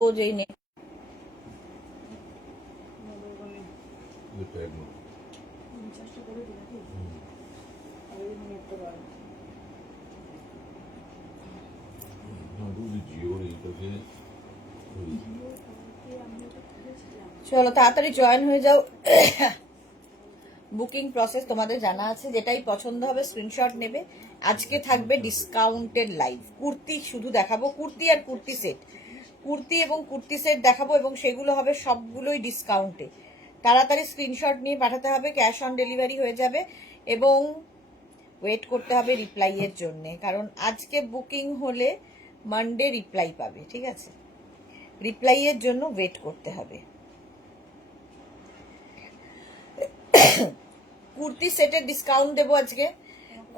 যেই নেট চলো তাড়াতাড়ি জয়েন হয়ে যাও। বুকিং প্রসেস তোমাদের জানা আছে, যেটাই পছন্দ হবে স্ক্রিনশট নেবে। আজকে থাকবে ডিসকাউন্টেড লাইভ কুর্তি, শুধু দেখাবো কুর্তি আর কুর্তি সেট, কুর্তি এবং কুর্তি সেট দেখাবো, এবং সেগুলো হবে সবগুলোই ডিসকাউন্টে। তাড়াতাড়ি স্ক্রিনশট নিয়ে পাঠাতে হবে, ক্যাশ অন ডেলিভারি হয়ে যাবে, এবং ওয়েট করতে হবে রিপ্লাইয়ের জন্য, কারণ আজকে বুকিং হলে মানডে রিপ্লাই পাবে, ঠিক আছে? রিপ্লাইয়ের জন্য ওয়েট করতে হবে। কুর্তি সেটের ডিসকাউন্ট দেবো আজকে,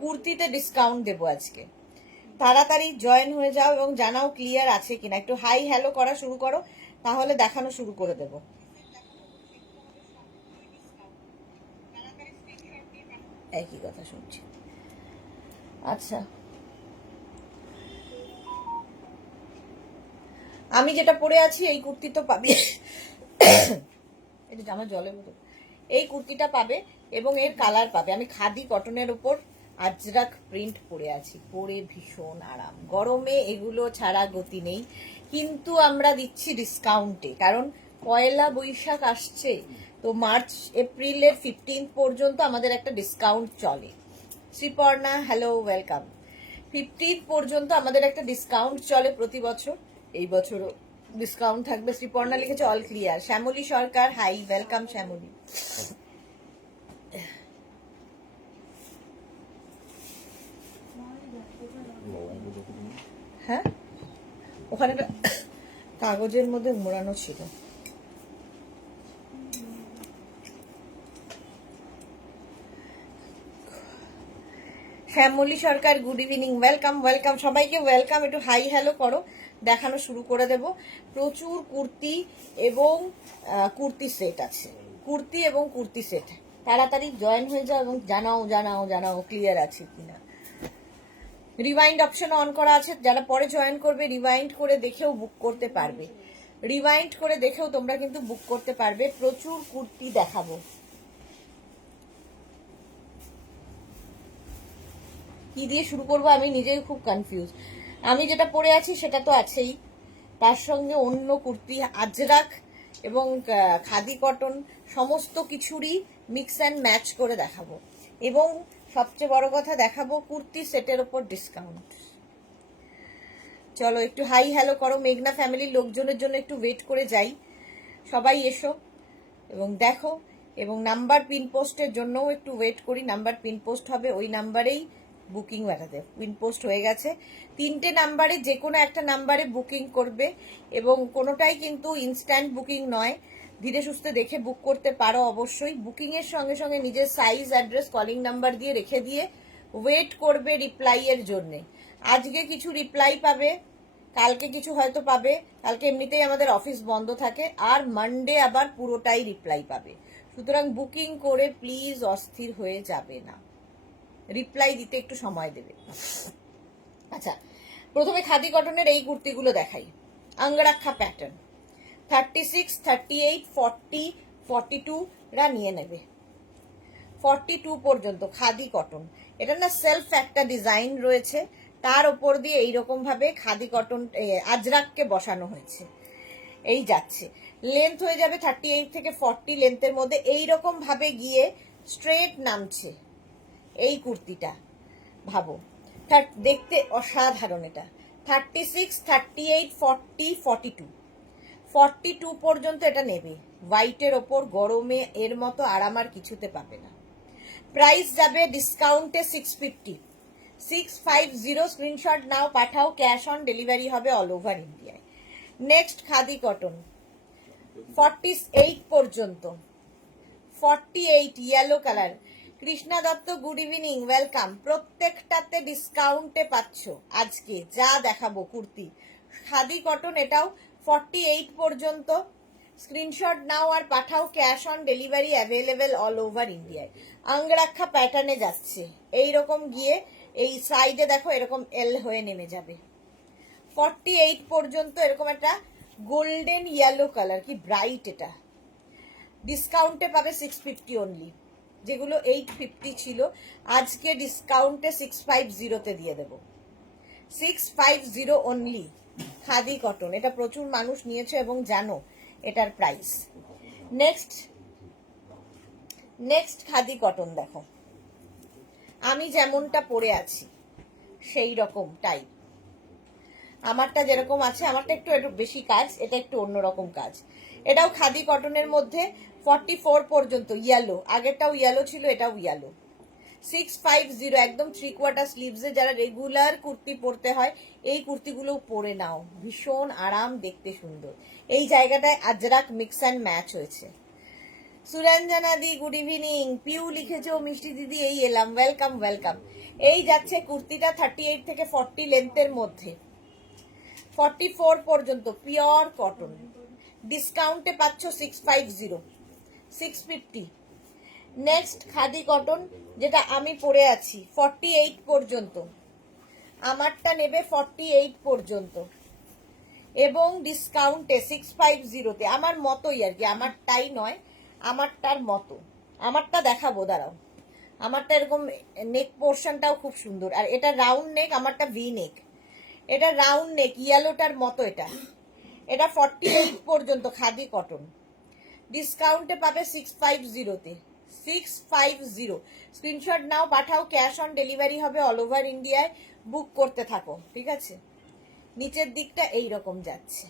কুর্তিতে ডিসকাউন্ট দেবো আজকে। তাড়াতাড়ি জয়েন হয়ে যাও এবং জানাও ক্লিয়ার আছে কিনা। একটু হাই হ্যালো করা শুরু করো, তাহলে দেখানো শুরু করে দেবো। একই কথা শুনছি। আচ্ছা, আমি যেটা পরে আছি এই কুর্তি তো পাবে, এটা আমার জলের মতো, এই কুর্তিটা পাবে এবং এর কালার পাবে। আমি খাদি কটনের উপর আজরাক প্রিন্ট পরে আছি, পরে ভীষণ আরাম। গরমে এগুলো ছাড়া গতি নেই, কিন্তু আমরা দিচ্ছি ডিসকাউন্টে, কারণ পয়লা বৈশাখ আসছে, তো মার্চ এপ্রিলের 15 পর্যন্ত আমাদের একটা ডিসকাউন্ট চলে। Sriparna hello, welcome. 15 পর্যন্ত আমাদের একটা ডিসকাউন্ট চলে প্রতি বছর, এই বছরও ডিসকাউন্ট থাকবে। শ্রীপর্ণা লিখেছে অল ক্লিয়ার। শ্যামলী সরকার হাই, ওয়েলকাম শ্যামলী। হ্যাঁ, ওখানে কাগজের মধ্যে মোড়ানো ছিল। শ্যামলী সরকার গুড ইভিনিং, ওয়েলকাম ওয়েলকাম সবাইকে, ওয়েলকাম। একটু হাই হ্যালো করো, দেখানো শুরু করে দেব। প্রচুর কুর্তি এবং কুর্তি সেট আছে, কুর্তি এবং কুর্তি সেট। তাড়াতাড়ি জয়েন হয়ে যাও এবং জানাও জানাও জানাও ক্লিয়ার আছে কিনা। রিওয়াইন্ড অপশন অন করা আছে, যারা পরে জয়েন করবে রিওয়াইন্ড করে দেখেও বুক করতে পারবে, রিওয়াইন্ড করে দেখেও তোমরা কিন্তু বুক করতে পারবে। প্রচুর কুর্তি দেখাবো। কি দিয়ে শুরু করবো আমি নিজেই খুব কনফিউজ। আমি যেটা পরে আছি সেটা তো আছেই, তার সঙ্গে অন্য কুর্তি, আজরাক এবং খাদি কটন সমস্ত কিছুরই মিক্স অ্যান্ড ম্যাচ করে দেখাবো, এবং সবচেয়ে বড় কথা দেখাবো কুর্তি সেটের ওপর ডিসকাউন্ট। চলো একটু হাই হ্যালো করো। মেঘনা ফ্যামিলির লোকজনের জন্য একটু ওয়েট করে যাই, সবাই এসো এবং দেখো, এবং নাম্বার পিন পোস্টের জন্যও একটু ওয়েট করি। নাম্বার পিন পোস্ট হবে, ওই নাম্বারেই বুকিং পাঠাতে। পিন পোস্ট হয়ে গেছে, 3টে নাম্বারে যে কোনো একটা নাম্বারে বুকিং করবে, এবং কোনোটাই কিন্তু ইনস্ট্যান্ট বুকিং নয়, ধীরে সুস্থে দেখে বুক করতে পারো অবশ্যই। বুকিংয়ের সঙ্গে সঙ্গে নিজের সাইজ, অ্যাড্রেস, কলিং নাম্বার দিয়ে রেখে দিয়ে ওয়েট করবে রিপ্লাইয়ের জন্যে। আজকে কিছু রিপ্লাই পাবে, কালকে কিছু হয়তো পাবে, কালকে এমনিতেই আমাদের অফিস বন্ধ থাকে, আর মানডে আবার পুরোটাই রিপ্লাই পাবে। সুতরাং বুকিং করে প্লিজ অস্থির হয়ে যাবে না, রিপ্লাই দিতে একটু সময় দেবে। আচ্ছা, প্রথমে খাদি কটনের এই কুর্তিগুলো দেখাই। আঙ্গরাক্ষা প্যাটার্ন, 36, 38, 40, 42 রা নিয়ে নেবে, 42 পর্যন্ত খাদি কটন। এটা না সেলফ একটা ডিজাইন রয়েছে, তার উপর দিয়ে এইরকম ভাবে খাদি কটন আজরাককে বসানো হয়েছে, এই যাচ্ছে। লেন্থ হয়ে যাবে 38 থেকে 40 লেন্থের মধ্যে, এইরকম ভাবে গিয়ে স্ট্রেট নামছে এই কুর্তিটা। ভাবো, দেখতে অসাধারণ। এটা 36, 38, 40, 42, 42 পর্যন্ত এটা নেবে। হোয়াইটের ওপর গরমে এর মতো আরাম আর কিছুতে পাবে না। প্রাইস যাবে ডিসকাউন্টে 650, 650। স্ক্রিনশট নাও, পাঠাও, ক্যাশ অন ডেলিভারি হবে অল ওভার ইন্ডিয়ায়। নেক্সট খাদি কটন 48 পর্যন্ত, 48 yellow colour. Krishna Dutta good evening, welcome. প্রত্যেকটাতে ডিসকাউন্টে পাচ্ছ আজকে যা দেখাবো কুর্তি। খাদি কটন এটাও 48 পর্যন্ত। স্ক্রিনশট নাও আর পাঠাও, cash on delivery available all over ইন্ডিয়ায়। আঙ্গরাক্ষা প্যাটার্নে যাচ্ছে, এইরকম গিয়ে এই সাইডে দেখো এরকম এল হয়ে নেমে যাবে। 48 পর্যন্ত এরকম একটা গোল্ডেন ইয়েলো কালার, কি ব্রাইট এটা। ডিসকাউন্টে পাবে 650 অনলি, যেগুলো 850 ছিল আজকে ডিসকাউন্টে 650 দিয়ে দেবো। 650 অনলি খাদি কটন। এটা প্রচুর মানুষ নিয়েছে এবং জানো এটার প্রাইস। নেক্সট খাদি কটন দেখো, আমি যেমনটা পরে আছি সেই রকম টাইপ। আমারটা যেরকম আছে, আমারটা একটু একটু বেশি কাজ, এটা একটু অন্যরকম কাজ। এটাও খাদি কটনের মধ্যে 44 পর্যন্ত ইয়েলো, আগেরটাও ইয়েলো ছিল, এটাও ইয়েলো। 650 একদম 3/4 স্লিভসে যারা রেগুলার কুর্তি পরতে হয় এই কুর্তিগুলো পরে নাও, ভীষণ আরাম, দেখতে সুন্দর। এই জায়গাটায় আজরাক মিক্স অ্যান্ড ম্যাচ হয়েছে। সুরঞ্জনা দি গুড ইভিনিং। পিউ লিখেছে ও মিষ্টি দিদি এই এলাম, ওয়েলকাম ওয়েলকাম। এই যাচ্ছে কুর্তিটা 38 থেকে 40 লেন্থের মধ্যে, 44 পর্যন্ত পিওর কটন। ডিসকাউন্টে পাচ্ছ 650, 650। নেক্সট খাদি কটন যেটা আমি পরে আছি 48 পর্যন্ত, আমারটা নেবে 48 পর্যন্ত এবং ডিসকাউন্টে 650-তে। আমার মতোই আর কি, আমারটাই নয়, আমারটার মতো। আমারটা দেখাবো, দাঁড়াও। আমারটা এরকম নেক পোর্শনটাও খুব সুন্দর, আর এটা রাউন্ড নেক, আমারটা ভি নেক। এটা রাউন্ড নেক, ইয়েলোটার মতো। এটা 48 পর্যন্ত খাদি কটন। ডিসকাউন্টে পাবে 650-তে, 650। স্ক্রিনশট নাও, পাঠাও, ক্যাশ অন ডেলিভারি হবে অল ওভার ইন্ডিয়ায়। বুক করতে থাকো, ঠিক আছে। নিচের দিকটা এই রকম যাচ্ছে।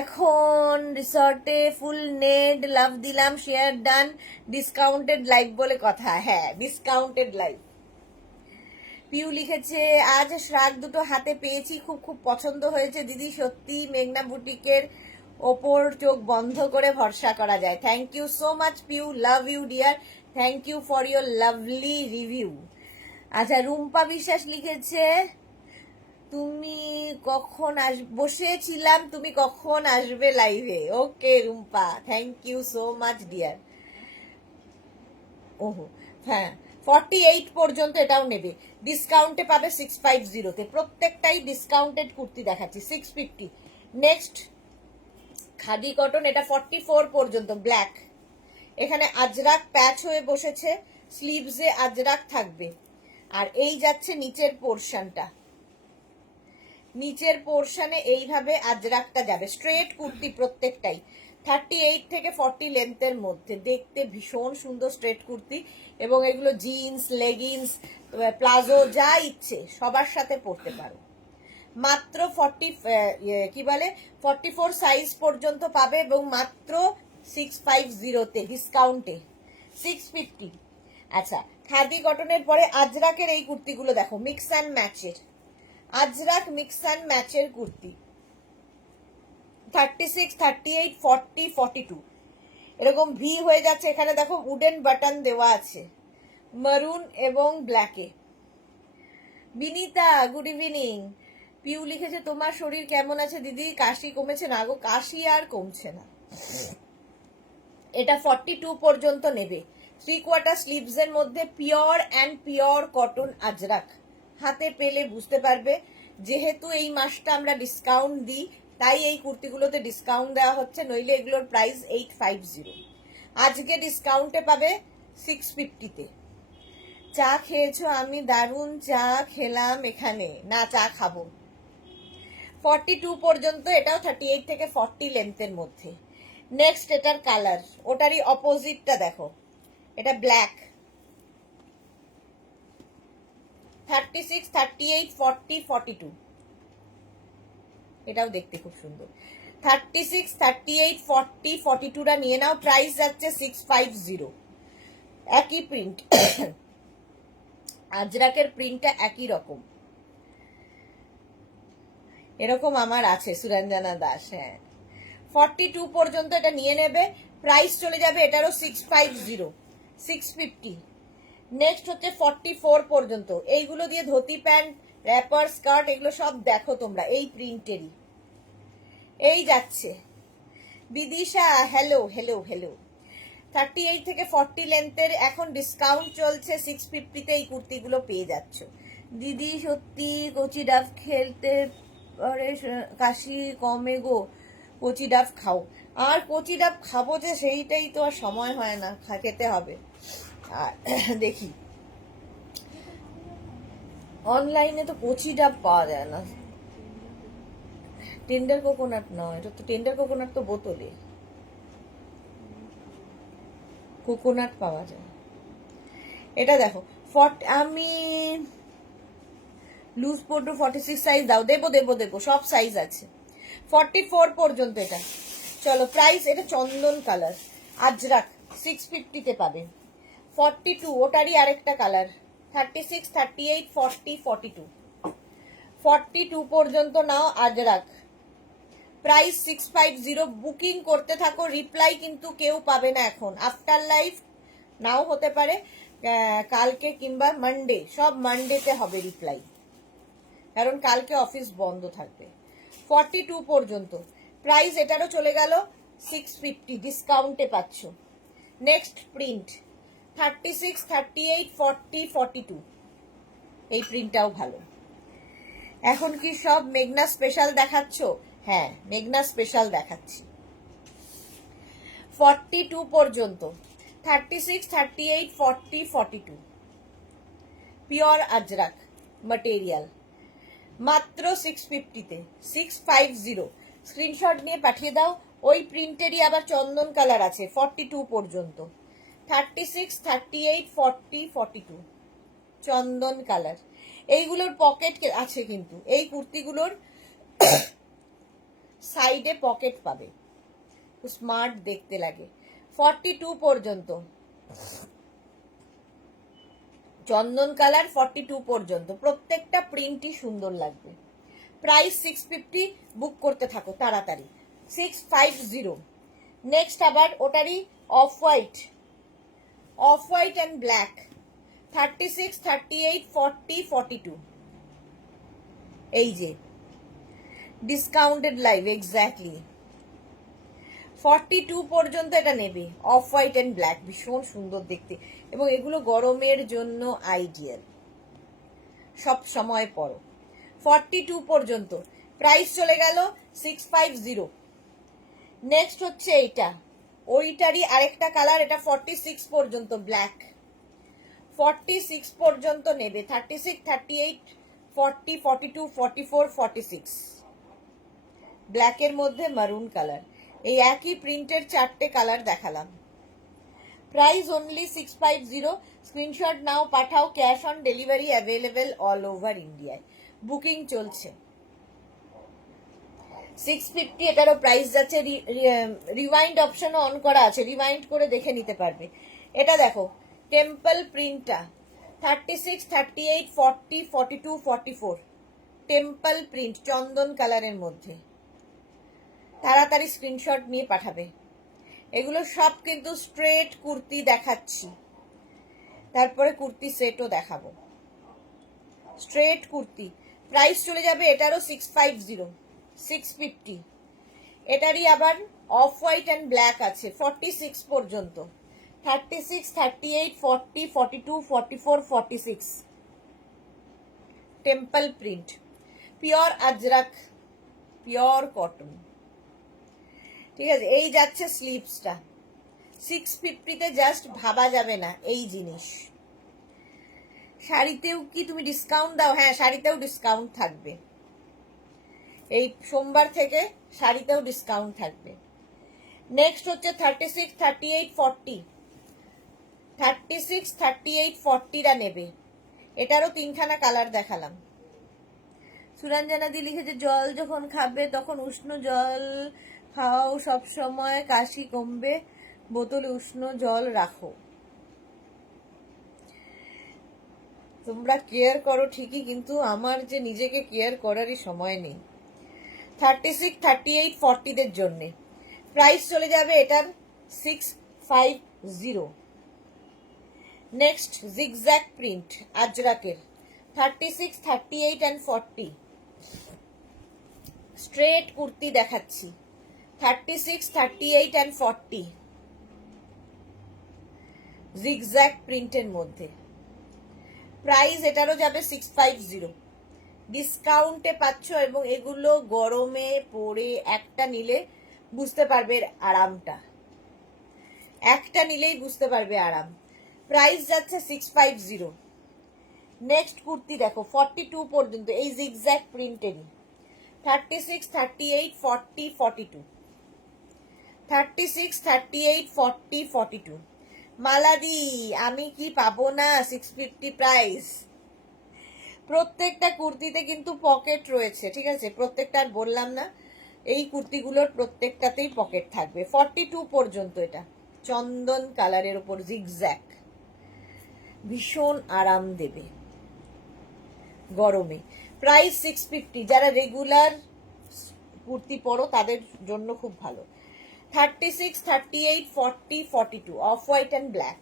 এখন রিসর্টে ফুল নেট লাভ দিলাম, শেয়ার ডান। ডিসকাউন্টেড লাইভ বলে কথা, হ্যাঁ ডিসকাউন্টেড লাইভ। পিউ লিখেছে আজ শ্রাগ দুটো হাতে পেয়েছি, খুব খুব পছন্দ হয়েছে দিদি, সত্যি মেঘনা বুটিকের ওপর চোখ বন্ধ করে ভরসা করা যায়। Thank you so much Piu, love you dear, thank you for your lovely review. আচ্ছা, রুম্পা বিশ্বাস লিখেছে তুমি কখন বসেছিলাম, তুমি কখন আসবে লাইভে। Okay Rumpa, thank you so much dear. ওহো হ্যাঁ, 48 পর্যন্ত এটাও নেবে, ডিসকাউন্টে পাবে 650-তে। প্রত্যেকটাই ডিসকাউন্টেড কুর্তি দেখাচ্ছি, 650। নেক্সট খাদি কটন, এটা 44 পর্যন্ত, ব্ল্যাক। এখানে আজরাক প্যাচ হয়ে বসেছে, স্লিভসে আজরাক থাকবে। আর এই যাচ্ছে নিচের পোর্শনটা, নিচের পোর্শনে এইভাবে আজরাকটা যাবে। স্ট্রেট কুর্তি প্রত্যেকটাই, 38 থেকে 40 লেন্থের মধ্যে, দেখতে ভীষণ সুন্দর স্ট্রেট কুর্তি। এবং এগুলো জিন্স, লেগিংস, প্লাজো যা ইচ্ছে সবার সাথে পরতে পারো। মাত্র 44 সাইজ পর্যন্ত পাবে এবং মাত্র 650-তে, ডিসকাউন্টে 650। আচ্ছা, খাদি কটনের পরে আজরাকের এই কুর্তিগুলো দেখো, মিক্স অ্যান্ড ম্যাচের। আজরাক মিক্স অ্যান্ড ম্যাচের কুর্তি 36, 38, 40, 42 এরকম ভি হয়ে যাচ্ছে। এখানে দেখো উডেন বাটন দেওয়া আছে, মারুন এবং ব্ল্যাকে। Binita good evening. পিউ লিখেছে তোমার শরীর কেমন আছে দিদি, কাশি কমেছে না গো? কাশি আর কমছে না। এটা 42 পর্যন্ত নেবে, 3/4 স্লিভসের মধ্যে pure and pure cotton Ajrak. হাতে পেলে বুঝতে পারবে, যেহেতু এই মাসটা আমরা ডিসকাউন্ট দিই তাই এই কুর্তিগুলোতে ডিসকাউন্ট দেওয়া হচ্ছে, নইলে এগুলোর প্রাইস 850। আজকে ডিসকাউন্টে পাবে 650-তে। চা খেয়েছো? আমি দারুণ চা খেলাম এখানে, না চা খাবো। 42 পর্যন্ত, এটাও 38 থেকে 40 লেন্থের মধ্যে। নেক্সট এটার কালার, ওটারই অপোজিটটা দেখো, এটা ব্ল্যাক। 36, 38, 40, 42 এটাও দেখতে খুব সুন্দর। 36, 38, 40, 42টা নিয়ে নাও, প্রাইস যাচ্ছে 650। একই প্রিন্ট, আজরাকের প্রিন্টটা একই রকম। এরকম আমার আছে সুরঞ্জনা দাস, হ্যাঁ। 42 পর্যন্ত এটা নিয়ে নেবে, প্রাইস চলে যাবে এটারও 650, 650। নেক্সট হচ্ছে 44 পর্যন্ত, এইগুলো দিয়ে ধুতি প্যান্ট, র্যাপার, স্কার্ট, এগুলো সব দেখো তোমরা এই প্রিন্টেরই। এই যাচ্ছে বিদিশা, হ্যালো হ্যালো হ্যালো। 38 থেকে 40 লেন্থের এখন ডিসকাউন্ট চলছে, 650-তে এই কুর্তিগুলো পেয়ে যাচ্ছ। দিদি সত্যি কচি ডাব খেলতে আরে কাশি কমে গো, কচি ডাব খাও। আর কচি ডাব খাবো যে সেইটাই তো আর সময় হয় না, খেতে হবে। আর দেখি অনলাইনে তো কচি ডাব পাওয়া যায় না। টেন্ডার কোকোনাট নয়, এটা তো টেন্ডার কোকোনাট তো বোতলে, কোকোনাট পাওয়া যায়। এটা দেখো আমি লুজ পোটো 46 সাইজ দাও, দেবো দেবো দেবো, সব সাইজ আছে। 44 পর্যন্ত এটা। চলো প্রাইস, এটা চন্দন কালার, আজরাক 650-তে পাবে। 42 ওটারই আরেকটা কালার, 36, 38, 40, 42। 42 পর্যন্ত নাও আজরাক, প্রাইস 650। বুকিং করতে থাকো, রিপ্লাই কিন্তু কেউ পাবে না এখন। আফটার লাইফ নাও হতে পারে, কালকে কিংবা মানডে, সব মানডেতে হবে রিপ্লাই, কারণ কালকে অফিস বন্ধ থাকবে। 42 পর্যন্ত প্রাইস, এটারও চলে গেল 650, ডিসকাউন্টে পাচ্ছ। নেক্সট প্রিন্ট 36, 38, 40, 42, এই প্রিন্টটাও ভালো। এখন কি সব মেঘনা স্পেশাল দেখাচ্ছ? হ্যাঁ, মেঘনা স্পেশাল দেখাচ্ছি। 42 পর্যন্ত, 36, 38, 40, 42, পিওর আজরাক ম্যাটেরিয়াল, মাত্র 650-তে, 650। স্ক্রিনশট নিয়ে পাঠিয়ে দাও। ওই প্রিন্টেরই আবার চন্দন কালার আছে 42 পর্যন্ত, 36, 38, 40, 42, চন্দন কালার। এইগুলোর পকেট আছে কিন্তু, এই কুর্তিগুলোর সাইডে পকেট পাবে, স্মার্ট দেখতে লাগে। 42 পর্যন্ত চন্দন কালার, 42 পর্যন্ত, প্রত্যেকটা প্রিন্টই সুন্দর লাগবে। প্রাইস 650, বুক করতে থাকো তাড়াতাড়ি। 650। নেক্সট আবার ওটারই off white, off white and black, 36, 38, 40, 42, এই যে ডিসকাউন্টেড লাইভ, এক্স্যাক্টলি 42 পর্যন্ত এটা নেবে। অফ হোয়াইট অ্যান্ড ব্ল্যাক, ভীষণ সুন্দর দেখতে, এবং এগুলো গরমের জন্য আইডিয়াল, সব সময় পরো। 42 পর্যন্ত প্রাইস চলে গেল 650। নেক্সট হচ্ছে এইটা, ওইটারই আরেকটা কালার, এটা 46 পর্যন্ত ব্ল্যাক, 46 পর্যন্ত নেবে। 36, 38, 40, 42, 44, 46, ব্ল্যাকের মধ্যে মারুন কালার। এই একই প্রিন্টের 4টে কালার দেখালাম। Price only 650। স্ক্রিনশট নাও, পাঠাও। Cash on delivery available all over ইন্ডিয়ায়, বুকিং চলছে। 650, এটারও প্রাইস যাচ্ছে। রিওয়াইন্ড অপশনও অন করা আছে, রিওয়াইন্ড করে দেখে নিতে পারবে। এটা দেখো টেম্পল প্রিন্টটা, 36, 38, 40, 42, 44, টেম্পল প্রিন্ট চন্দন কালারের মধ্যে। তাড়াতাড়ি স্ক্রিনশট নিয়ে পাঠাবে। এগুলো সব কিন্তু স্ট্রেট কুর্তি দেখাচ্ছি, তারপরে কুর্তি সেটও দেখাবো। স্ট্রেট কুর্তি, প্রাইস চলে যাবে এটারও 650, 650। এটারই আবার অফ হোয়াইট অ্যান্ড ব্ল্যাক আছে 46 পর্যন্ত, 36, 38, 40, 42, 44, 46, temple print, pure Ajrak, pure cotton. ঠিক আছে, এই যাচ্ছে স্লিভসটা। 650-তে জাস্ট ভাবা যাবে না এই জিনিস। শাড়িতেও কি তুমি ডিসকাউন্ট দাও? হ্যাঁ, শাড়িতেও ডিসকাউন্ট থাকবে। এই সোমবার থেকে শাড়িতেও ডিসকাউন্ট থাকবে। নেক্সট হচ্ছে 36, 38, 40, 36, 38, 40টা নেবে। এটারও 3খানা কালার দেখালাম। সুরঞ্জনা দি লিখেছে, জল যখন খাবে তখন উষ্ণ জল খাও, সব সময় কাশি কমবে, বোতলে উষ্ণ জল রাখো। তোমরা কেয়ার করো ঠিকই, কিন্তু আমার যে নিজেকে কেয়ার করারই সময় নেই। 36, 38, 40দের জন্য প্রাইস চলে যাবে এটার 650। নেক্সট জিগজ্যাগ প্রিন্ট আজরাকের, 36, 38 and 40, স্ট্রেট কুর্তি দেখাচ্ছি। 36, 38 and 40, জিগজ্যাগ প্রিন্টের মধ্যে। প্রাইস এটারও যাবে 650। ডিসকাউন্টে পাচ্ছ, এবং এগুলো গরমে পরে একটা নিলে বুঝতে পারবে আরামটা, একটা নিলেই বুঝতে পারবে আরাম। প্রাইস যাচ্ছে 650। নেক্সট কুর্তি দেখো 42 পর্যন্ত, এই জিগজ্যাগ প্রিন্টেরই, 36, 38, 40, 42, 36, 38, 40, 42। মালাদি আমি কি পাবো না 650 প্রাইস? প্রত্যেকটা কুর্তিতে কিন্তু পকেট রয়েছে, ঠিক আছে, প্রত্যেকটা আর বললাম না, এই কুর্তিগুলোর প্রত্যেকটাতেই পকেট থাকবে। 42 পর্যন্ত, এটা চন্দন কালারের উপর জিগজ্যাগ, ভীষণ আরাম দেবে গরমে। প্রাইস 650, যারা রেগুলার কুর্তি পরো তাদের জন্য খুব ভালো। 36, 38, 40, 42, অফ হোয়াইট অ্যান্ড ব্ল্যাক।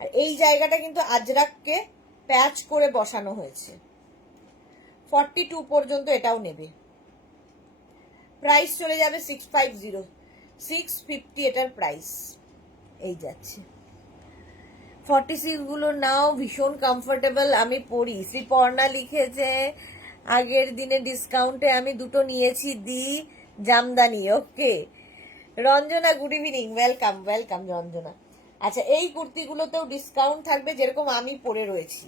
আর এই জায়গাটা কিন্তু আজরাককে প্যাচ করে বসানো হয়েছে। 42 পর্যন্ত এটাও নেবে। প্রাইস চলে যাবে 650, 650 এটার প্রাইস। এই যাচ্ছে 46 গুলো নাও, ভীষণ কমফোর্টেবল, আমি পরি। শ্রীপর্ণা লিখেছে আগের দিনে ডিসকাউন্টে আমি দুটো নিয়েছি দি Jamdani. Okay Ranjana, good evening, welcome welcome Ranjana. আচ্ছা, এই কুর্তিগুলোতেও ডিসকাউন্ট থাকবে, যেরকম আমি পরে রয়েছি।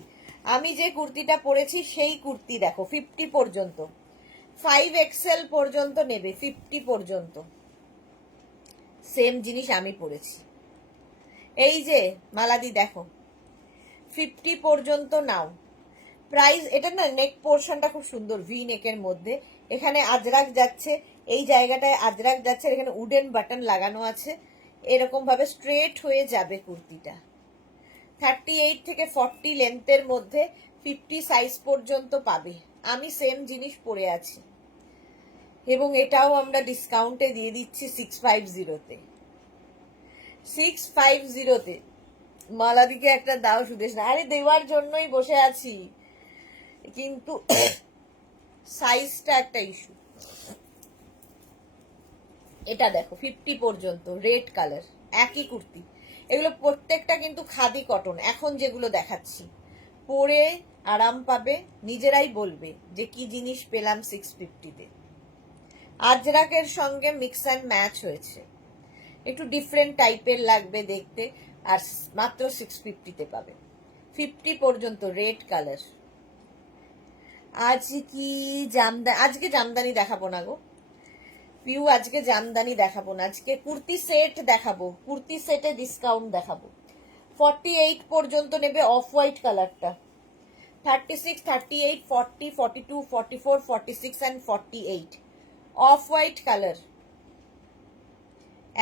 আমি যে কুর্তিটা পরেছি সেই কুর্তি দেখো 50 পর্যন্ত, 5XL পর্যন্ত নেবে, 50 পর্যন্ত সেম জিনিস আমি পরেছি। এই যে মালাদি দেখো 50 পর্যন্ত নাও। প্রাইস, এটা না নেক পোর্শনটা খুব সুন্দর, ভি নেকের মধ্যে, এখানে আজরাক যাচ্ছে, এই জায়গাটায় আজরাক যাচ্ছে, এখানে উডেন বাটন লাগানো আছে, এরকম ভাবে স্ট্রেট হয়ে যাবে কুর্তিটা। 38 থেকে 40 লেন্থের মধ্যে 50 সাইজ পর্যন্ত পাবে। আমি সেম জিনিস পরে আছি, এবং এটাও আমরা ডিসকাউন্টে দিয়ে দিচ্ছি 650-তে। 650-তে মালাদিকে একটা দাও সুদেশ না। আরে দেওয়ার জন্যই বসে আছি, কিন্তু সাইজটা একটা ইস্যু। এটা দেখো 50 পর্যন্ত, রেড কালার, একই কুর্তি। এগুলো প্রত্যেকটা কিন্তু খাদি কটন, এখন যেগুলো দেখাচ্ছি। পরে আরাম পাবে, নিজেরাই বলবে যে কি জিনিস পেলাম 650-তে। আজরাকের সঙ্গে মিক্স অ্যান্ড ম্যাচ হয়েছে, একটু ডিফারেন্ট টাইপের লাগবে দেখতে, আর মাত্র 650-তে পাবে। 50 পর্যন্ত, রেড কালার। আজকে জামদানি দেখাবো না গো পিউ, আজকে জামদানি দেখাবো না, আজকে কুর্তি সেট দেখাবো, কুর্তি সেটে ডিসকাউন্ট দেখাবো। 48 পর্যন্ত নেবে, অফ হোয়াইট কালারটা। 36, 38, 40, 42, 44, 46 and 48, অফ হোয়াইট কালার,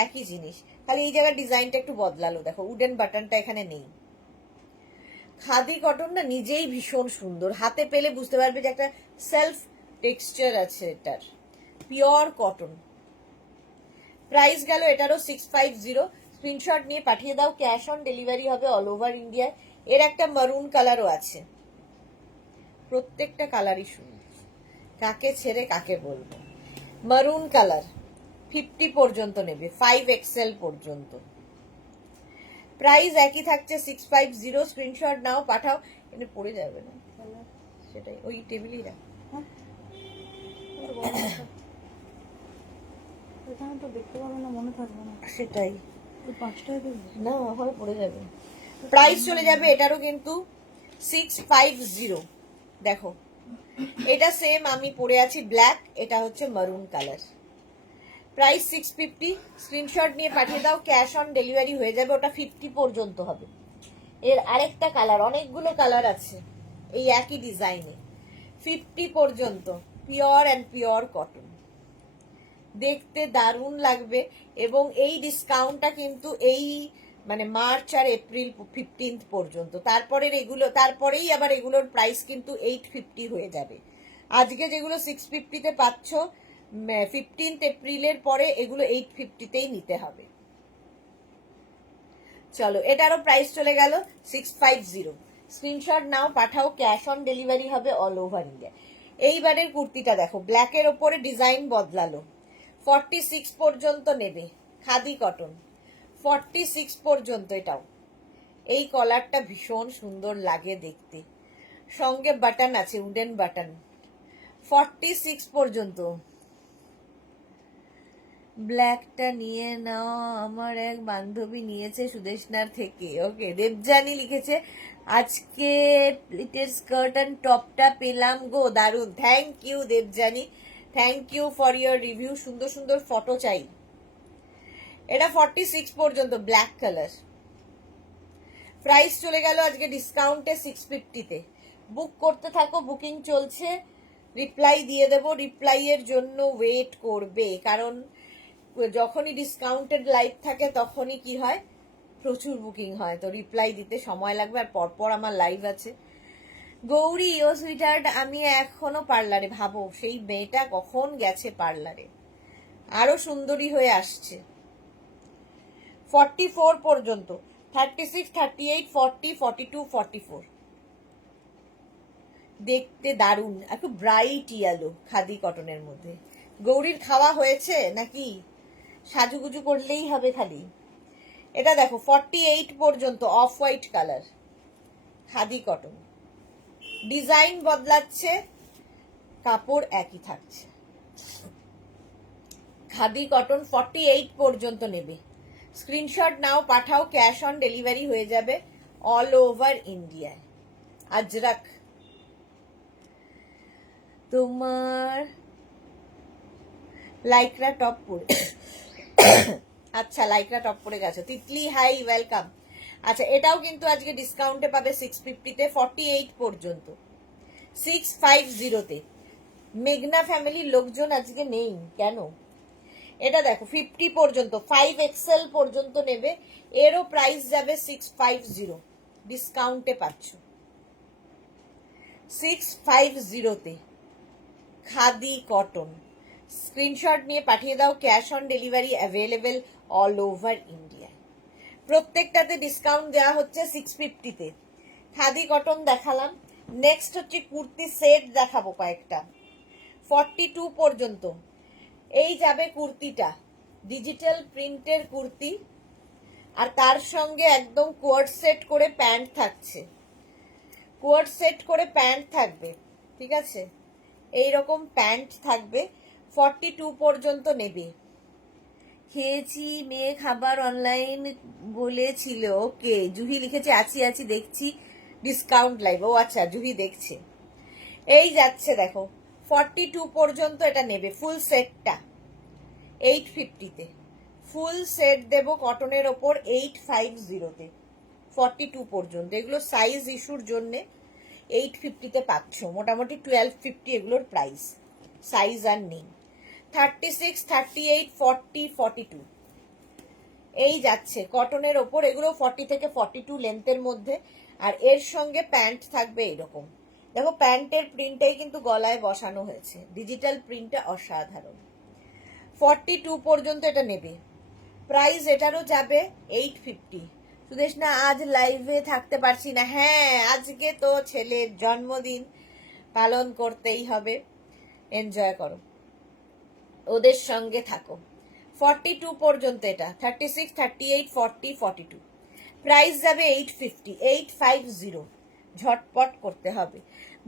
একই জিনিস, খালি এই জায়গার ডিজাইনটা একটু বদলালো, দেখো উডেন বাটনটা এখানে নেই। খাদি কটন না নিজেই ভীষণ সুন্দর, হাতে পেলে বুঝতে পারবে যে একটা সেলফ টেক্সচার আছে এটার, পিওর কটন। প্রাইস গেল এটারও 650। স্ক্রিনশট নিয়ে পাঠিয়ে দাও, ক্যাশ অন ডেলিভারি হবে অল ওভার ইন্ডিয়া। এর একটা মারুন কালারও আছে, প্রত্যেকটা কালারই সুন্দর, কাকে ছেড়ে কাকে বলবো। মারুন কালার 50 পর্যন্ত নেবে, 5XL পর্যন্ত। প্রাইস একই থাকছে 650। স্ক্রিনশট নাও, পাঠাও। এটা পড়ে যাবে না, সেটাই ওই টেবিলেই রাখ, তো দেখতে পাবে না, মনে থাকবে না, সেটাই 5টায় না, ওখানে পড়ে যাবে। প্রাইস চলে যাবে এটারও কিন্তু 650। দেখো এটা সেম আমি পরে আছি ব্ল্যাক, এটা হচ্ছে মারুন কালার। প্রাইস 650। স্ক্রিনশট নিয়ে পাঠিয়ে দাও, ক্যাশ অন ডেলিভারি হয়ে যাবে, ওটা 50 পর্যন্ত হবে। এর আরেকটা কালার, অনেকগুলো কালার আছে এই একই ডিজাইনে, 50 পর্যন্ত, পিওর অ্যান্ড পিওর কটন, দেখতে দারুণ লাগবে। এবং এই ডিসকাউন্টটা কিন্তু এই মানে মার্চ আর এপ্রিল 15 পর্যন্ত, তারপরেই আবার এগুলোর প্রাইস কিন্তু 850 হয়ে যাবে। আজকে যেগুলো 650-তে পাচ্ছ, 15 এপ্রিলের পরে এগুলো 850-তেই নিতে হবে। চলো, এটারও প্রাইস চলে গেল 650। স্ক্রিনশট নাও, পাঠাও, ক্যাশ অন ডেলিভারি হবে অল ওভার ইন্ডিয়া। এইবারের কুর্তিটা দেখো, ব্ল্যাকের ওপরে ডিজাইন বদলালো, 46 পর্যন্ত নেবে, খাদি কটন, 46 পর্যন্ত। এটাও এই কলারটা ভীষণ সুন্দর লাগে দেখতে, সঙ্গে বাটন আছে, উডেন বাটন। 46 পর্যন্ত। ব্ল্যাকটা নিয়ে নাও, আমার এক বান্ধবী নিয়েছে সুদেশনার থেকে। ওকে, দেবজানি লিখেছে আজকে প্লিটের স্কার্ট অ্যান্ড টপটা পেলাম গো, দারুন। Thank you Debjani, thank you for your review. সুন্দর সুন্দর ফটো চাই। এটা 46 পর্যন্ত, ব্ল্যাক কালার। প্রাইস চলে গেল আজকে ডিসকাউন্টে 650-তে। বুক করতে থাকো, বুকিং চলছে, রিপ্লাই দিয়ে দেবো। রিপ্লাই এর জন্য ওয়েট করবে, কারণ যখনই ডিসকাউন্টেড লাইভ থাকে তখনই কি হয়, প্রচুর বুকিং হয়, তো রিপ্লাই দিতে সময় লাগবে। আর পরপর আমার লাইভ আছে। গৌরী ও সুইটার্ট, আমি এখনো পার্লারে। ভাবো সেই মেয়েটা কখন গেছে পার্লারে, আরো সুন্দরী হয়ে আসছে। 44 পর্যন্ত, 36, 38, 40, 42, 44। দেখতে দারুণ, একটু ব্রাইট ইয়েলো খাদি কটনের মধ্যে। গৌরীর খাওয়া হয়েছে নাকি সাজুগুজু করলেই হবে খালি? এটা দেখো 48 পর্যন্ত, off white colour, khadi cotton. Design বদলাচ্ছে, কাপড় একই থাকছে। খাদি কটন 48 পর্যন্ত নেবে। স্ক্রিনশট নাও, পাঠাও, ক্যাশ অন ডেলিভারি হয়ে যাবে অল ওভার ইন্ডিয়ায়। আজরাক তোমার লাইকরা টপ পরে আচ্ছা, লাইকরা টপ পরে গেছো। Titli hi, welcome. আচ্ছা, এটাও কিন্তু আজকে ডিসকাউন্টে পাবে 650-তে, 48 পর্যন্ত, 650-তে। মেঘনা ফ্যামিলির লোকজন আজকে নেই কেন? এটা দেখো 50 পর্যন্ত, 5XL পর্যন্ত নেবে। এরও প্রাইস যাবে 650, ডিসকাউন্টে পাচ্ছ 650-তে। খাদি কটন। স্ক্রিনশট নিয়ে পাঠিয়ে দাও, cash on delivery available all over ইন্ডিয়ায়। প্রত্যেকটাতে ডিসকাউন্ট দেওয়া হচ্ছে 650-তে। খাদি কটন দেখালাম। নেক্সট হচ্ছে কুর্তি সেট দেখাবো কয়েকটা। 42 পর্যন্ত এই যাবে কুর্তিটা, ডিজিটাল প্রিন্টের কুর্তি, আর তার সঙ্গে একদম কোয়ার্ড সেট করে প্যান্ট থাকছে। কোয়ার্ড সেট করে প্যান্ট থাকবে, ঠিক আছে, এইরকম প্যান্ট থাকবে। 42 পর্যন্ত নেবে। খেয়েছি, মেয়ে খাবার অনলাইন বলেছিল। ওকে, জুহি লিখেছে আছি আছি, দেখছি ডিসকাউন্ট লাইভ। ও আচ্ছা, জুহি দেখছে। এই যাচ্ছে দেখো 42 পর্যন্ত এটা নেবে। ফুল সেটটা 850-তে। ফুল সেট দেব কটনের ওপর 850-তে, 42 পর্যন্ত। এগুলো সাইজ ইস্যুর জন্যে 850-তে পাচ্ছ। মোটামুটি 1250 এগুলোর প্রাইস, সাইজ আর নেই। 36, 38, 40, 42 এই যাচ্ছে কটনের ওপর। এগুলো 40 থেকে 42 লেন্থের মধ্যে। আর এর সঙ্গে প্যান্ট থাকবে এরকম। দেখো প্যান্টের প্রিন্টটাই কিন্তু গলায় বসানো হয়েছে, ডিজিটাল প্রিন্টটা অসাধারণ। 42 পর্যন্ত এটা নেবে। প্রাইস এটারও যাবে 850। সুদেশ না, আজ লাইভে থাকতে পারছি না। হ্যাঁ, আজকে তো ছেলের জন্মদিন, পালন করতেই হবে। এনজয় করো, ওদের সঙ্গে থাকো। 42 পর্যন্ত এটা। 36, 38, 40, 42 প্রাইস যাবে 850, 850। ঝটপট করতে হবে।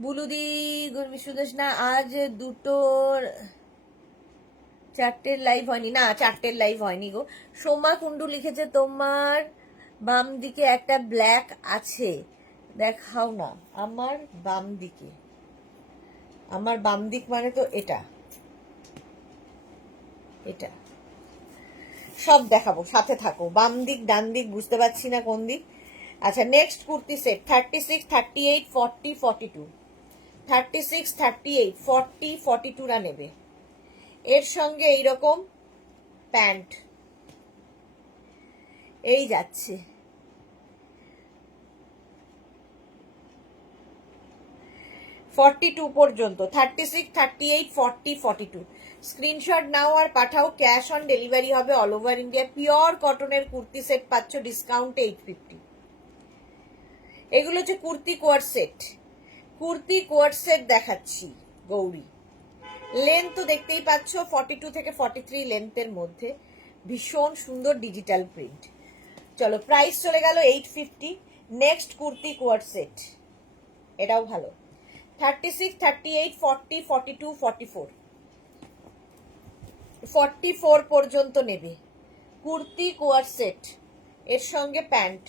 বুলুদি সুদেশ না, আজ দুটোর চারটের লাইভ হয়নি। না, চারটের লাইভ হয়নি গো। সোমা কুন্ডু লিখেছে তোমার বাম দিকে একটা ব্ল্যাক আছে, দেখাও না। আমার বাম দিকে, আমার বাম দিক মানে তো এটা, এটা সব দেখাবো, সাথে থাকো। বাম দিক ডান দিক বুঝতে পারছি না কোন দিক। আচ্ছা, নেক্সট কুর্তি সেট 36, 38, 40, 42। 36, 38, 40, 42রা নেবে। এর সঙ্গে এইরকম প্যান্ট এই যাচ্ছে। 42 পর্যন্ত, 36, 38, 40, 42। স্ক্রিনশট নাও আর পাঠাও, ক্যাশ অন ডেলিভারি হবে অল ওভার ইন্ডিয়া। পিওর কটনের কুর্তি সেট পাচ্ছ ডিসকাউন্টে 850। এগুলো হচ্ছে kurti co-ord set. Kurti co-ord set দেখাচ্ছি গৌরী। লেন্থ তো দেখতেই পাচ্ছ, 42 থেকে 43 লেন্থের মধ্যে। ভীষণ সুন্দর ডিজিটাল প্রিন্ট। চলো, প্রাইস চলে গেল 850। Next kurti co-ord set. এটাও ভালো। 36, 38, 40, 42, 44, 44 পর্যন্ত নেবে। কুর্তি কোয়ার সেট, এর সঙ্গে প্যান্ট,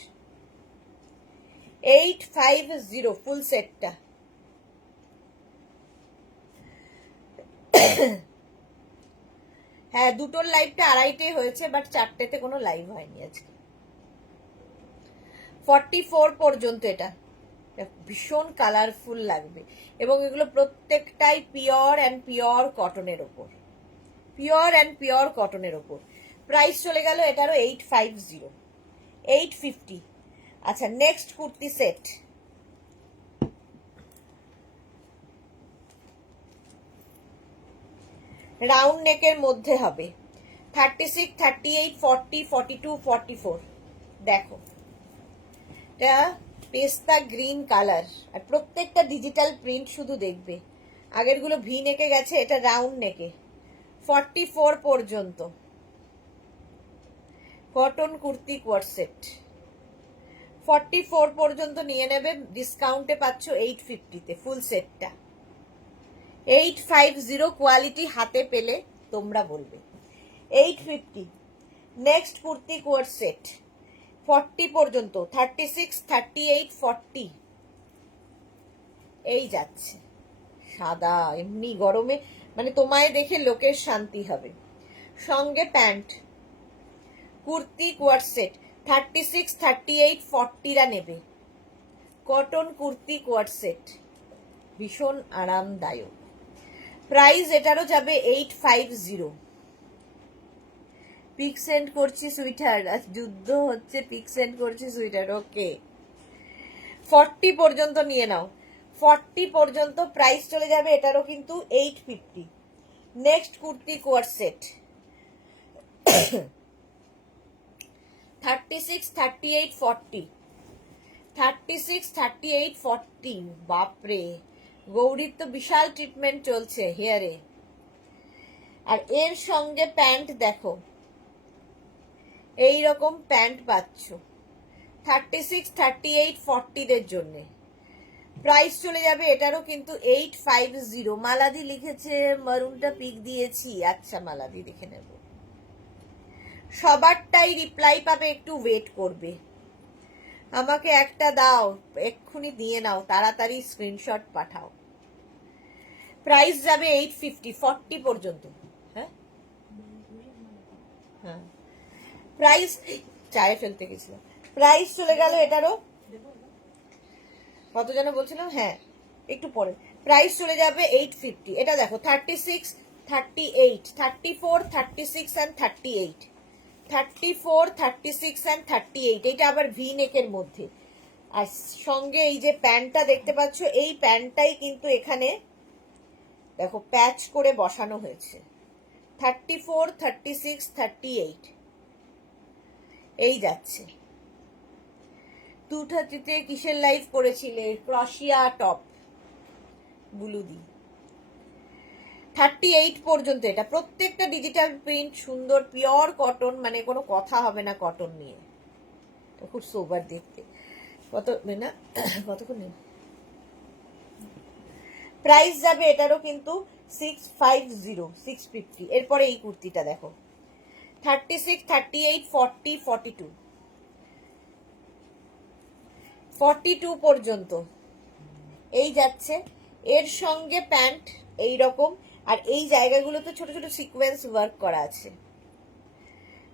850 ফুল সেটটা। হ্যাঁ, দুটোর লাইভটা 2:30 হয়েছে, বাট 4টেতে কোনো লাইভ হয়নি আজকে। 44 পর্যন্ত এটা ভীষণ কালারফুল লাগবে, এবং এগুলো প্রত্যেকটাই পিওর অ্যান্ড পিওর কটনের ওপর, পিওর অ্যান্ড পিওর কটনের ওপর। প্রাইস চলে গেল এটারও 850, 850। আচ্ছা, নেক্সট কুর্তি সেট, রাউন্ড নেকের মধ্যে হবে, 36, 38, 40, 42, 44। দেখো, এটা পেস্তা গ্রিন কালার, আর প্রত্যেকটা ডিজিটাল প্রিন্ট শুধু দেখবে। আগেরগুলো ভি নেকে গেছে, এটা রাউন্ড নেকে। 44 পর্যন্ত কটন কুর্তি কোয়ার সেট, 44 পর্যন্ত নিয়ে নেবে। ডিসকাউন্টে পাচ্ছ 850-তে ফুল সেটটা। 850 কোয়ালিটি হাতে পেলে তোমরা বলবে। 850। নেক্সট কুর্তি কোয়ার সেট, 40 পর্যন্ত, 36, 38, 40। এই যাচ্ছে সাদা, এমনি গরমে মানে তোমায় দেখে লোকের শান্তি হবে। সঙ্গে প্যান্ট, কুর্তি কোয়ার সেট, 36, 38, 40রা নেবে। কটন কুর্তি কোয়ার সেট, ভীষণ আরামদায়ক। প্রাইস এটারও যাবে 850। পিক সেন্ড করছি সুইটার, আজ যুদ্ধ হচ্ছে, পিক সেন্ড করছি সুইটার। ওকে, 40 পর্যন্ত নিয়ে নাও। 40 পর্যন্ত প্রাইস চলে যাবে এটারও কিন্তু 850। Next kurti co-ord set, 36, 38, 40, 36, 38, 40। বাপরে, গৌরীর তো বিশাল ট্রিটমেন্ট চলছে হেয়ারে। আর এর সঙ্গে প্যান্ট দেখো, এই রকম প্যান্ট পাচ্ছ 36, 38, 40দের জন্য। প্রাইস চলে যাবে এটারও কিন্তু 850। মালাদি লিখেছে, মারুনটা পিক দিয়েছি। আচ্ছা মালাদি, দেখে নেব। সবারটাই রিপ্লাই পাবে, একটু ওয়েট করবে। আমাকে একটা দাও, এক্ষুনি দিয়ে নাও, তাড়াতাড়ি স্ক্রিনশট পাঠাও। প্রাইস যাবে 850, 40 পর্যন্ত। হ্যাঁ হ্যাঁ, প্রাইস চায়ে ফেলতে গেছিলাম। প্রাইস চলে গেল এটারও, কত যেন বলছিলাম, হ্যাঁ একটু পরে। প্রাইস চলে যাবে 850। এটা দেখো, 36, 38, 34, 36 অ্যান্ড 38, 34, 36 অ্যান্ড 38। এটা আবার ভি নেকের মধ্যে। আর সঙ্গে এই যে প্যান্টটা দেখতে পাচ্ছ, এই প্যান্টটাই কিন্তু এখানে দেখো প্যাচ করে বসানো হয়েছে। 34, 36, 38 এই যাচ্ছে। 230-তে কিসের লাইভ করেছিলে? ক্রশিয়া টপ ব্লু দি। 38 পর্যন্ত এটা প্রত্যেকটা ডিজিটাল প্রিন্ট, সুন্দর পিওর কটন, মানে কোনো কথা হবে না কটন নিয়ে। খুব সোবার দেখতে। কত না, কতক্ষণ নেই। প্রাইস যাবে এটারও কিন্তু 650, 650। এরপরে এই কুর্তিটা দেখো, 36, 38, 40, 42, 42 পর্যন্ত এই যাচ্ছে। এর সঙ্গে প্যান্ট এই রকম, আর এই জায়গাগুলোতে ছোট ছোট সিকোয়েন্স ওয়ার্ক করা আছে।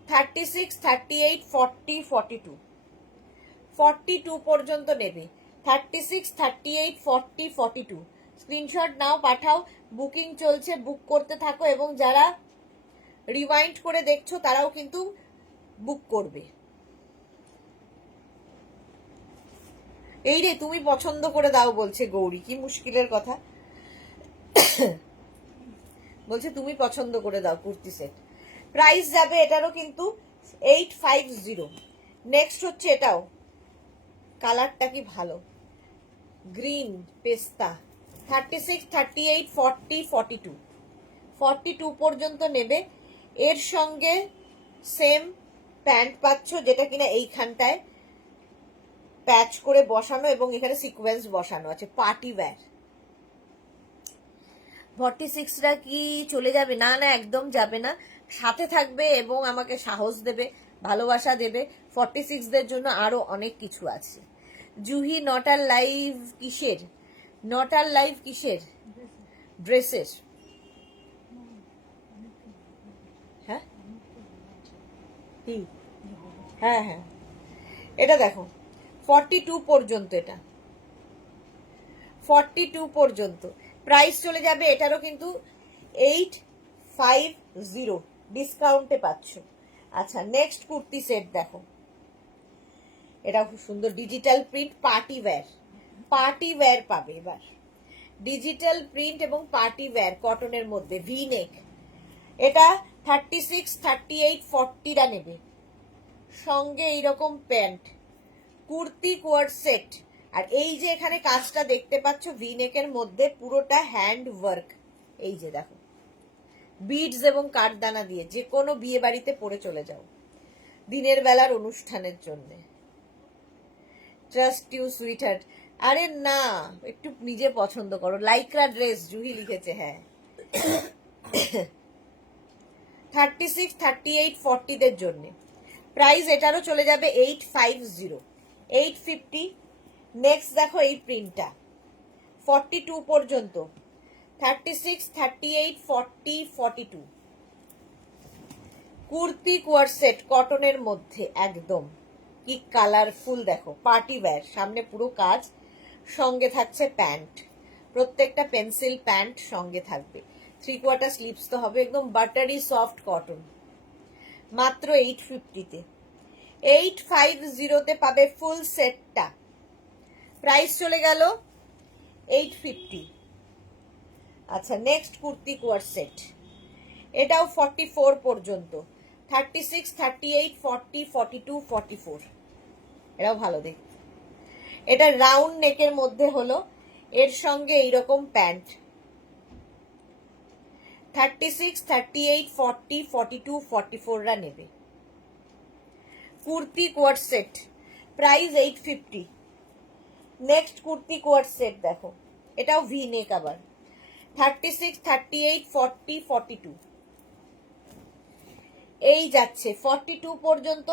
36, 38, 40, 42, 42 পর্যন্ত নেবে। 36, 38, 40, 42। স্ক্রিনশট নাও, পাঠাও। বুকিং চলছে, বুক করতে থাকো, এবং যারা রিওয়াইন্ড করে দেখছো তারাও কিন্তু বুক করবে। এই রে, তুমি পছন্দ করে দাও বলছে গৌরী, কি মুশকিলের কথা। বলছে তুমি পছন্দ করে দাও কুর্তি সেট। প্রাইস যাবে এটারও কিন্তু 850। নেক্সট হচ্ছে এটাও, কালারটা কি ভালো, গ্রিন পেস্তা। 36, 38, 40, 42, 42 পর্যন্ত নেবে। এর সঙ্গে সেম প্যান্ট পাচ্ছ, যেটা কিনা এইখানটায় প্যাচ করে বসানো এবং এখানে সিকোয়েন্স বসানো আছে, পার্টি ওয়্যার। 46টা কি চলে যাবে? না না, একদম যাবে না, সাথে থাকবে এবং আমাকে সাহস দেবে, ভালোবাসা দেবে। 46দের জন্য আরো অনেক কিছু আছে। জুহি, নট আর লাইভ কিসের? নট আর লাইভ কিসের? ড্রেসের। হ্যাঁ কি? হ্যাঁ হ্যাঁ, এটা দেখো 42 পর্যন্ত, এটা 42 পর্যন্ত প্রাইস চলে যাবে। এটারও কিন্তু 850 ডিসকাউন্টে পাচ্ছ। আচ্ছা, নেক্সট কুর্তি সেট দেখো, এটা খুব সুন্দর, digital print party wear. Party wear পাবে এবার, ডিজিটাল প্রিন্ট এবং পার্টি ওয়্যার কটনের মধ্যে, ভি নেক। এটা 36, 38, 40টা নেবে, সঙ্গে এইরকম প্যান্ট, কুর্তি কোয়ার সেট। আর এই যে এখানে কাজটা দেখতে পাচ্ছ ভি নেকের মধ্যে, পুরোটা হ্যান্ড ওয়ার্ক। এই যে দেখো, বিডস এবং কাঠদানা দিয়ে যে কোনো বিয়ে বাড়িতে পরে চলে যাও দিনের বেলার অনুষ্ঠানের জন্য। Trust you sweetheart. আরে না, একটু নিজে পছন্দ করো। লাইক্রা ড্রেস, জুহি লিখেছে, হ্যাঁ। 36, 38, 40দের জন্য প্রাইস এটারও চলে যাবে 850, 850। নেক্সট দেখো এই প্রিন্টটা 42 পর্যন্ত, 36, 38, 40, 42 কুর্তি কোয়ার সেট কটনের মধ্যে একদম কি কালারফুল দেখো, পার্টি ওয়্যার, সামনে পুরো কাজ, সঙ্গে থাকছে প্যান্ট, প্রত্যেকটা পেন্সিল প্যান্ট সঙ্গে থাকবে। 3/4 স্লিভস তো হবে, একদম বাটারি সফট কটন, মাত্র 850-তে। 850-তে পাবে ফুল সেটটা, প্রাইস চলে গেল 850। আচ্ছা, নেক্সট কুর্তি কোয়ার সেট, এটাও 44 পর্যন্ত, 36, 38, 40, 42, 44, এটাও ভালো দেখতে। এটা রাউন্ড নেকের মধ্যে হলো, এর সঙ্গে এইরকম প্যান্ট, 36, 38, 40, 42, 44রা নেবে। Kurti co-ord set, price 850। Next kurti co-ord set দেখো, এটাও ভি নেক আবার, 36, 38, 40, 42, এই যাচ্ছে 42 পর্যন্ত।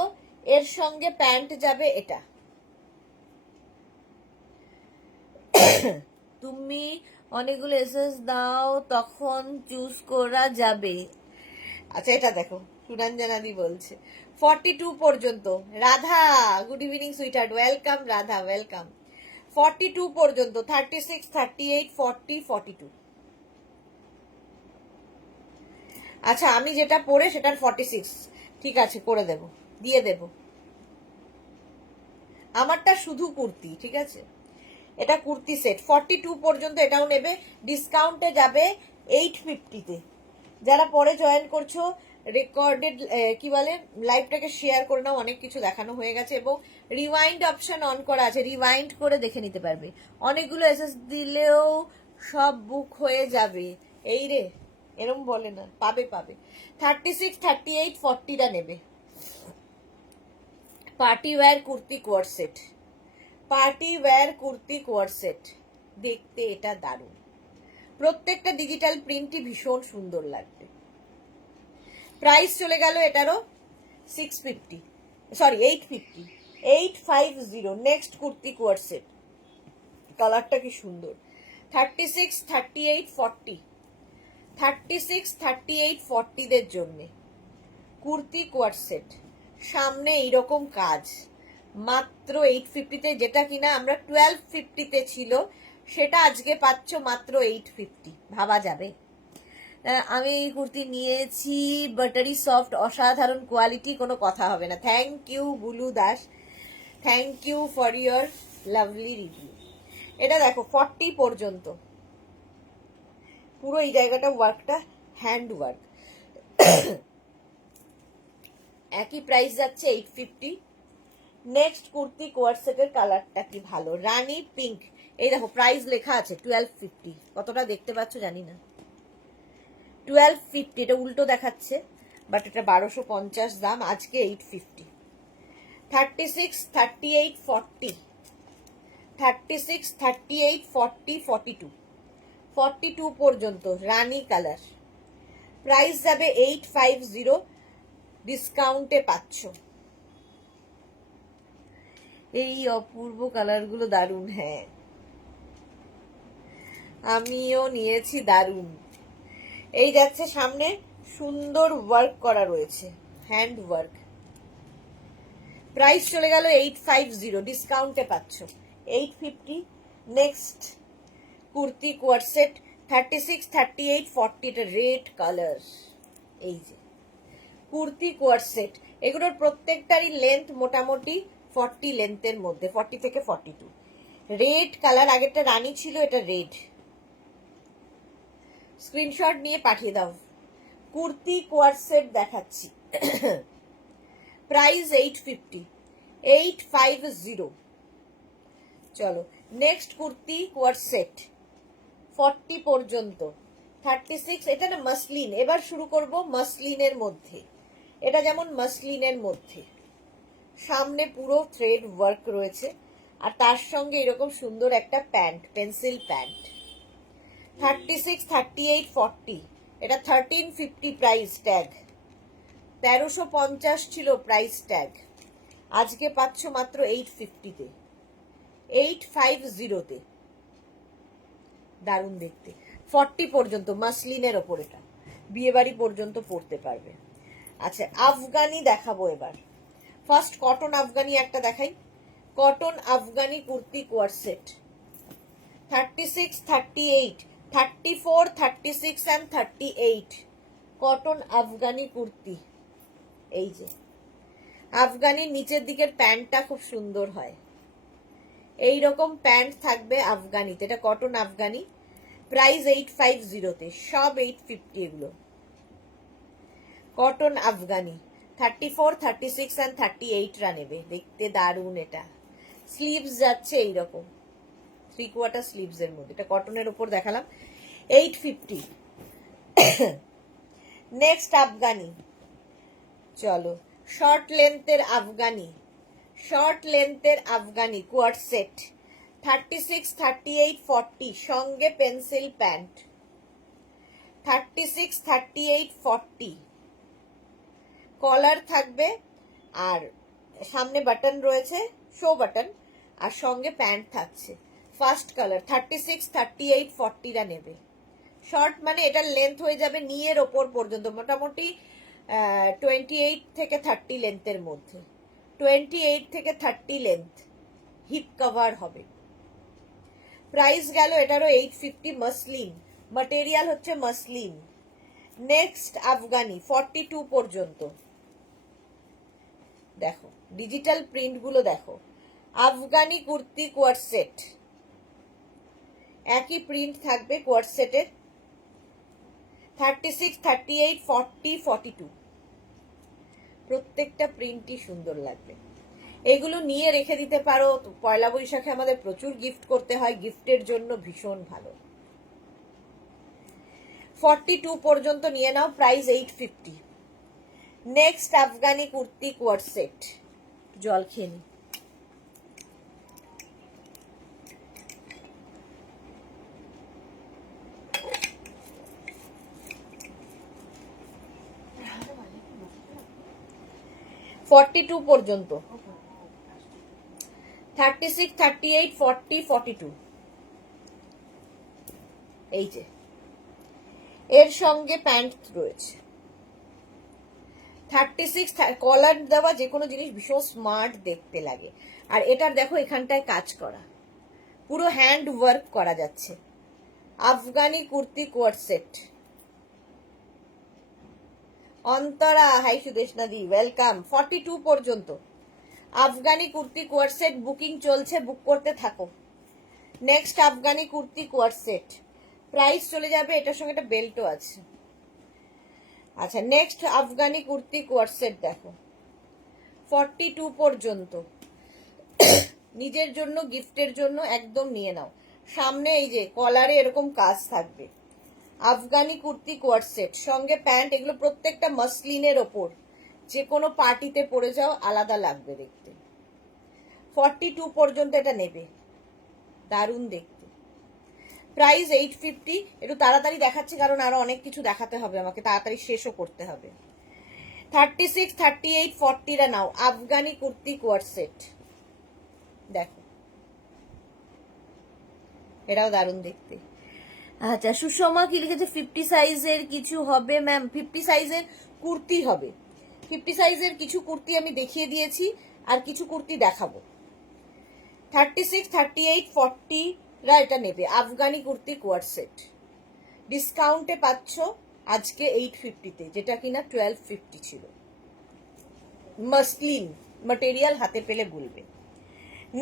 এর সঙ্গে প্যান্ট যাবে এটা। তুমি অনেকগুলো এসএস দাও, তখন চুজ করা যাবে। আচ্ছা, এটা দেখো, সুরঞ্জনাদি বলছে 42 পর্যন্ত। Radha, good evening sweetheart, welcome Radha, welcome. 42 পর্যন্ত, 36, 38, 40, 42। আচ্ছা, আমি যেটা পরে সেটার 46, ঠিক আছে, করে দেব, দিয়ে দেব। আমারটা শুধু কুর্তি, ঠিক আছে, এটা কুর্তি সেট 42 পর্যন্ত, এটাও নেবে, ডিসকাউন্টে যাবে 850-তে। যারা পরে জয়েন করছো, রেকর্ডেড কি বলে, লাইভটাকে শেয়ার করে নাও, অনেক কিছু দেখানো হয়ে গেছে এবং রিওয়াইন্ড অপশন অন করা আছে, রিওয়াইন্ড করে দেখে নিতে পারবে। অনেকগুলো এসএস দিলেও সব বুক হয়ে যাবে, এই রে, এরম বলে না, পাবে পাবে। 36, 38, 40টা নেবে। Party wear kurti co-ord set, party wear kurti co-ord set, দেখতে এটা দারুণ, প্রত্যেকটা ডিজিটাল প্রিন্টই ভীষণ সুন্দর লাগবে। প্রাইস চলে গেল এটারও 650, sorry 850, 850। Next kurti co-ord set, কালারটা কি সুন্দর, 36, 38, 40, 36, 38, 40দের জন্যে কুর্তি কোয়ার সেট, সামনে এইরকম কাজ, মাত্র 850-তে। যেটা কিনা আমরা 1250-তে ছিল, সেটা আজকে পাচ্ছ মাত্র 850। ভাবা যাবে? আমি এই কুর্তি নিয়েছি, বাটারি সফট, অসাধারণ কোয়ালিটি, কোনো কথা হবে না। Thank you Bulu Das, thank you for your lovely review. এটা দেখো 40 পর্যন্ত, পুরো এই জায়গাটা ওয়ার্কটা হ্যান্ড ওয়ার্ক, একই প্রাইস যাচ্ছে 850। নেক্সট কুর্তি কোয়ার সেটের কালারটা কি ভালো, রানী পিঙ্ক। এই দেখো প্রাইস লেখা আছে 1250, কতটা দেখতে পাচ্ছ জানি না, 1250, এটা উল্টো দেখাচ্ছে, বাট এটা 1250 দাম, আজকে 850। 36, 38, 40, 36, 38, 40, 42, 42 পর্যন্ত রানী কালার। প্রাইস যাবে 850, ডিসকাউন্টে পাচ্ছ। এই অপূর্ব কালারগুলো দারুণ। হ্যাঁ, আমিও নিয়েছি, দারুণ। এই যাচ্ছে সামনে, সুন্দর ওয়ার্ক করা রয়েছে, হ্যান্ড ওয়ার্ক। প্রাইস চলে গেল 850, ডিসকাউন্টে পাচ্ছ 850। নেক্সট কুর্তি কোয়ার সেট 36, 38, 40, এটা রেড কালার। এই যে কুর্তি কোয়ার সেট, এগুলোর প্রত্যেকটারই লেন্থ মোটামুটি 40 লেন্থের মধ্যে, 40 থেকে 42। রেড কালার, আগেরটা রানী ছিল, এটা রেড। স্ক্রিনশট নিয়ে পাঠিয়ে দাও। কুর্তি কোয়ার সেট দেখাচ্ছি, প্রাইস 850, 850। চলো নেক্সট কুর্তি কোয়ার সেট 40 পর্যন্ত, 36। এটা না মাসলিন, এবার শুরু করব মাসলিনের মধ্যে। এটা যেমন মাসলিনের মধ্যে, সামনে পুরো থ্রেড ওয়ার্ক রয়েছে, আর তার সঙ্গে এরকম সুন্দর একটা প্যান্ট, পেন্সিল প্যান্ট। 36, 38, 40, এটা 1350 প্রাইস ট্যাগ। 1350 ছিল প্রাইস ট্যাগ, আজকে পাচ্ছ মাত্র 850-তে, 850-তে। দারুণ দেখতে। 40 পর্যন্ত মাসলিনের ওপর, এটা বিয়ে বাড়ি পর্যন্ত পরতে পারবে। আচ্ছা, আফগানি দেখাবো এবার। ফার্স্ট কটন আফগানি একটা দেখাই। Cotton Afghani kurti co-ord set 36, 38, 34, 36 and 38, cotton Afghani kurti. এই যে আফগানির নিচের দিকের প্যান্টটা খুব সুন্দর হয়, এই রকম প্যান্ট থাকবে আফগানিতে। এটা কটন আফগানি, প্রাইস 850-তে, সব 850 এগুলো। কটন আফগানি 34, 36 and 38 রা নেবে, দেখতে দারুণ। এটা স্লিভস যাচ্ছে এইরকম 3/4 স্লিভস এর মধ্যে, এটা কটনের উপর দেখালাম, 850। নেক্সট আফগানি, চলো শর্ট লেন্থের আফগানি, শর্ট লেন্থের আফগানি কোয়ার সেট 36, 38, 40, সঙ্গে পেন্সিল প্যান্ট। 36, 38, 40, কলার থাকবে, আর সামনে বাটন রয়েছে, শো বাটন, আর সঙ্গে প্যান্ট থাকছে। ফার্স্ট কালার 36, 38, 40 রা নেবে। শর্ট মানে এটার লেন্থ হয়ে যাবে নিয়ের ওপর পর্যন্ত, মোটামুটি 28 থেকে 30 লেন্থের মধ্যে, 28 থেকে 30 লেন্থ, হিপ কভার হবে। প্রাইস গেল এটারও 850, মাসলিন, ম্যাটেরিয়াল হচ্ছে মাসলিন। নেক্সট আফগানি 42 পর্যন্ত, দেখো ডিজিটাল প্রিন্ট গুলো দেখো। আফগানি কুর্তি কোয়ার সেট, একই প্রিন্ট থাকবে কোয়ার সেটের। 36, 38, 40, 42, প্রত্যেকটা প্রিন্টই সুন্দর লাগবে। এগুলো নিয়ে রেখে দিতে পারো, পয়লা বৈশাখে আমাদের প্রচুর গিফট করতে হয়, গিফটের জন্য ভীষণ ভালো। 42 পর্যন্ত নিয়ে নাও, price 850। Next Afghani kurti co-ord set, জল খেয়ে নি। $42 পর্যন্ত, 36, 38, 40, 42, এই যে এর সঙ্গে প্যান্ট রয়েছে। 36, কলার দেওয়া যে কোনো জিনিস ভীষণ স্মার্ট দেখতে লাগে। আর এটার দেখো এখানটায় কাজ করা, পুরো হ্যান্ড ওয়ার্ক করা যাচ্ছে। Afghani kurti co-ord set. Antara, high Sudeshna দি, ওয়েলকাম। 42 পর্যন্ত Afghani kurti co-ord set booking চলছে, বুক করতে থাকো। Next Afghani kurti co-ord set, price চলে যাবে, এটার সঙ্গে একটা বেল্টও আছে। আচ্ছা, next Afghani kurti co-ord set দেখো, 42 পর্যন্ত, নিজের জন্য গিফটের জন্য একদম নিয়ে নাও। সামনে এই যে কলারে এরকম কাজ থাকবে। আফগানি কুর্তি কোয়ার সেট, সঙ্গে প্যান্ট, এগুলো প্রত্যেকটা মাসলিনের ওপর, যে কোনো পার্টিতে পরে যাও আলাদা লাগবে দেখতে। 42 পর্যন্ত এটা নেবে। দারুণ দেখতে। প্রাইস 850। একটু তাড়াতাড়ি দেখাচ্ছি কারণ আরো অনেক কিছু দেখাতে হবে, আমাকে তাড়াতাড়ি শেষও করতে হবে। 36, 38, 40 রা নাও। আফগানি কুর্তি কোয়ার সেট দেখো, এটাও দারুণ দেখতে। আচ্ছা, সুষমা কি লিখেছে? 50 সাইজের কিছু হবে ম্যাম? 50 সাইজের কুর্তি হবে। 50 সাইজের কিছু কুর্তি আমি দেখিয়ে দিয়েছি, আর কিছু কুর্তি দেখাবো। 36, 38, 40 রা এটা নেবে। আফগানি কুর্তি কোয়ার সেট ডিসকাউন্টে পাচ্ছ আজকে 850-তে, যেটা কিনা 1250 ছিল। মাসলিন ম্যাটেরিয়াল, হাতে পেলে বলবে।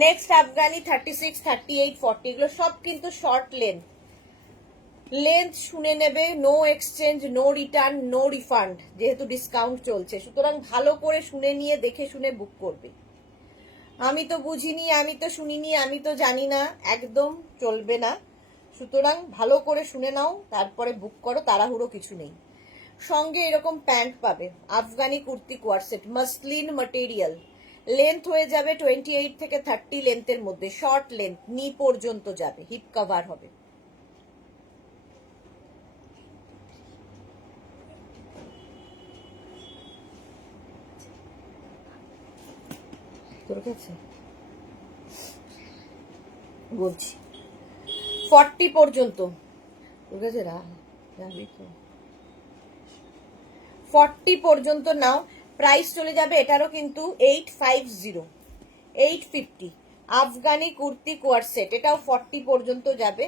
নেক্সট আফগানি 36, 38, 40 এগুলো সব কিন্তু শর্ট লেন্থ। লেন্থ শুনে নেবে, no exchange, no return, no refund, যেহেতু ডিসকাউন্ট চলছে। সুতরাং ভালো করে শুনে নিয়ে দেখে শুনে বুক করবে। আমি তো বুঝিনি, আমি তো শুনিনি, আমি তো জানি না, একদম চলবে না। সুতরাং ভালো করে শুনে নাও, তারপরে বুক করো, তাড়াহুড়ো কিছু নেই। সঙ্গে এরকম প্যান্ট পাবে, Afghani kurti co-ord set, muslin material. Length হয়ে যাবে 28 থেকে 30 লেন্থের মধ্যে, শর্ট লেন্থ, নি পর্যন্ত যাবে, হিপ কভার হবে। তোর কাছে বলছি 40 পর্যন্ত, তোর কাছে 40 পর্যন্ত নাও। প্রাইস চলে যাবে এটারও কিন্তু 850, 850। আফগানি কুর্তি কোয়ার সেট, এটাও 40 পর্যন্ত যাবে।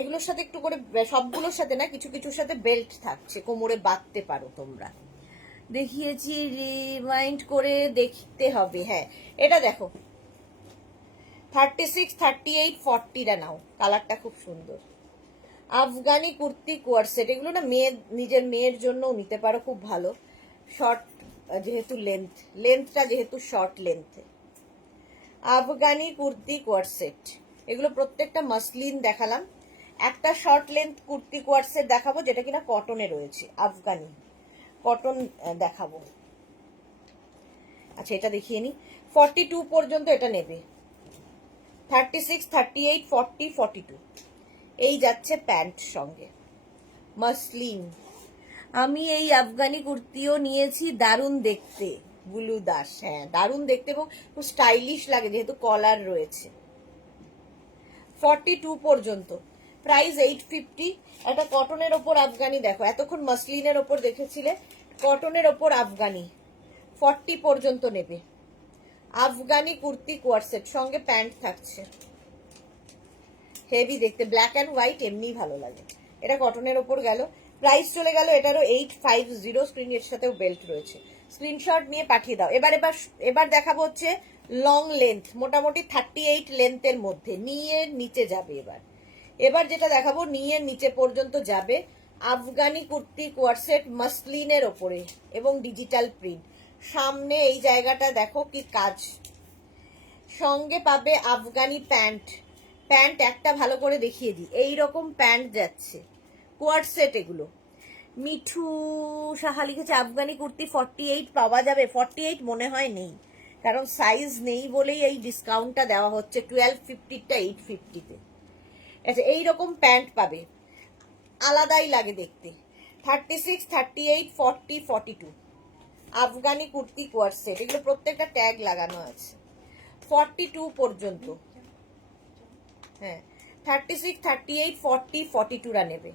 এগুলোর সাথে একটু করে, সবগুলোর সাথে না, কিছু কিছুর সাথে বেল্ট থাকছে, কোমরে বাঁধতে পারো তোমরা। দেখিয়েছি, রিমাইন্ড করে দেখতে হবে। হ্যাঁ, এটা দেখো 36, 38, 40 রা নাও। কালারটা খুব সুন্দর। আফগানি কুর্তি কোয়ার সেট, এগুলো না মেয়ে, নিজের মেয়ের জন্য নিতে পারো, খুব ভালো। শর্ট যেহেতু লেন্থটা যেহেতু short লেন্থে। Afghani kurti co-ord set, এগুলো প্রত্যেকটা মাসলিন দেখালাম। একটা short length kurti co-ord set দেখাবো, যেটা কিনা কটনে রয়েছে, আফগানি কটন দেখাবো। আচ্ছা, এটা দেখিয়ে নি। 42 পর্যন্ত এটা নেবে। 36, 38, 40, 42 এই যাচ্ছে প্যান্ট সঙ্গে, মাসলিন। আমি এই আফগানি কুর্তিও নিয়েছি, দারুণ দেখতে। বুলু দাস, হ্যাঁ দারুণ দেখতে এবং খুব স্টাইলিশ লাগে, যেহেতু কলার রয়েছে। 42 পর্যন্ত, প্রাইস 850। একটা কটনের ওপর আফগানি দেখো, এতক্ষণ মাসলিনের ওপর দেখেছিলে, কটনের ওপর আফগানি। 40 পর্যন্ত নেবে। আফগানি কুর্তি কোয়ার সেট, সঙ্গে প্যান্ট থাকছে, হেভি দেখতে, ব্ল্যাক অ্যান্ড হোয়াইট, এমনি ভালো লাগে। এটা কটনের ওপর গেল। প্রাইস চলে গেল এটারও 850। স্ক্রিনের সাথেও বেল্ট রয়েছে, স্ক্রিনশট নিয়ে পাঠিয়ে দাও। এবার দেখাবো হচ্ছে লং লেন্থ, মোটামুটি 38 লেন্থের মধ্যে, নিয়ে নিচে যাবে। এবার যেটা দেখাবো নিয়ে নিচে পর্যন্ত যাবে। আফগানি কুর্তি কোয়ার সেট, মাসলিনের ওপরে এবং ডিজিটাল প্রিন্ট। সামনে এই জায়গাটা দেখো কি কাজ। সঙ্গে পাবে আফগানি প্যান্ট। প্যান্ট একটা ভালো করে দেখিয়ে দিই, এইরকম প্যান্ট যাচ্ছে, কোয়ার সেট এগুলো। মিঠু সাহা লিখেছে আফগানি কুর্তি 48 পাওয়া যাবে? 48 মনে হয় নেই, কারণ সাইজ নেই বলেই এই ডিসকাউন্টটা দেওয়া হচ্ছে। 1250টা 850-তে। আচ্ছা, এইরকম প্যান্ট পাবে, আলাদাই লাগে দেখতে। 36, 38, 40, 42 আফগানি কুর্তি কোয়ার সেট, এগুলো প্রত্যেকটা ট্যাগ লাগানো আছে। 42 পর্যন্ত, হ্যাঁ 36, 38, 40, 42 রা নেবে।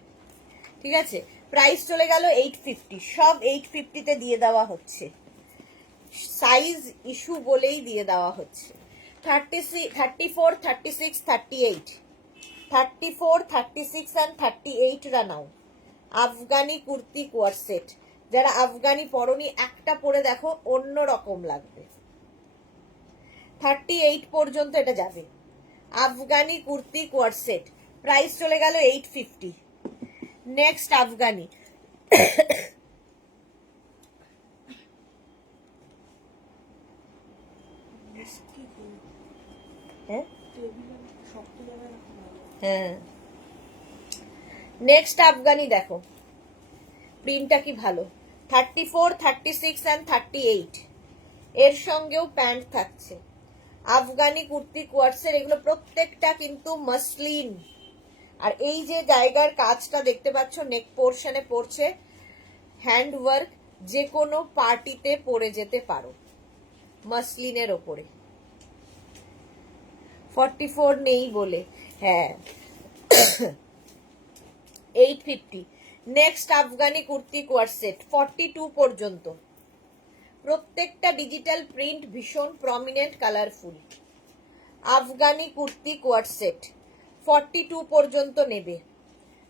ঠিক আছে, প্রাইস চলে গেল 850। সব 850-তে দিয়ে দেওয়া হচ্ছে, সাইজ ইস্যু বলেই দিয়ে দেওয়া হচ্ছে। 34, 36, 38, 34, 36 অ্যান্ড 38 রা নাও। আফগানি কুর্তি কোয়ার সেট, যারা আফগানি পরনি একটা পরে দেখো, অন্য রকম লাগবে। 38 পর্যন্ত এটা যাবে। Afghani kurti co-ord set, price চলে গেল 850। নেক্সট আফগানি, হ্যাঁ নেক্সট আফগানি দেখো, প্রিন্টটা কি ভালো। 34, 36 অ্যান্ড 38 এর সঙ্গেও প্যান্ট থাকছে। আফগানি কুর্তি কোয়ার্সের, এগুলো প্রত্যেকটা কিন্তু মসলিন। আর এই যে জায়গার কাজটা দেখতে পাচ্ছ নেক পোর্শনে পড়ছে হ্যান্ড ওয়ার্ক, যে কোনো পার্টিতে পরে যেতে পারো মসলিনের ওপরে। 44 নেই বলে, হ্যাঁ 850। নেক্সট আফগানি কুর্তি কোয়ার্সেট 42 পর্যন্ত, প্রত্যেকটা ডিজিটাল প্রিন্ট, ভীষণ প্রমিনেন্ট, কালারফুল। আফগানি কুর্তি কোয়ার্সেট 42 পর্যন্ত নেবে।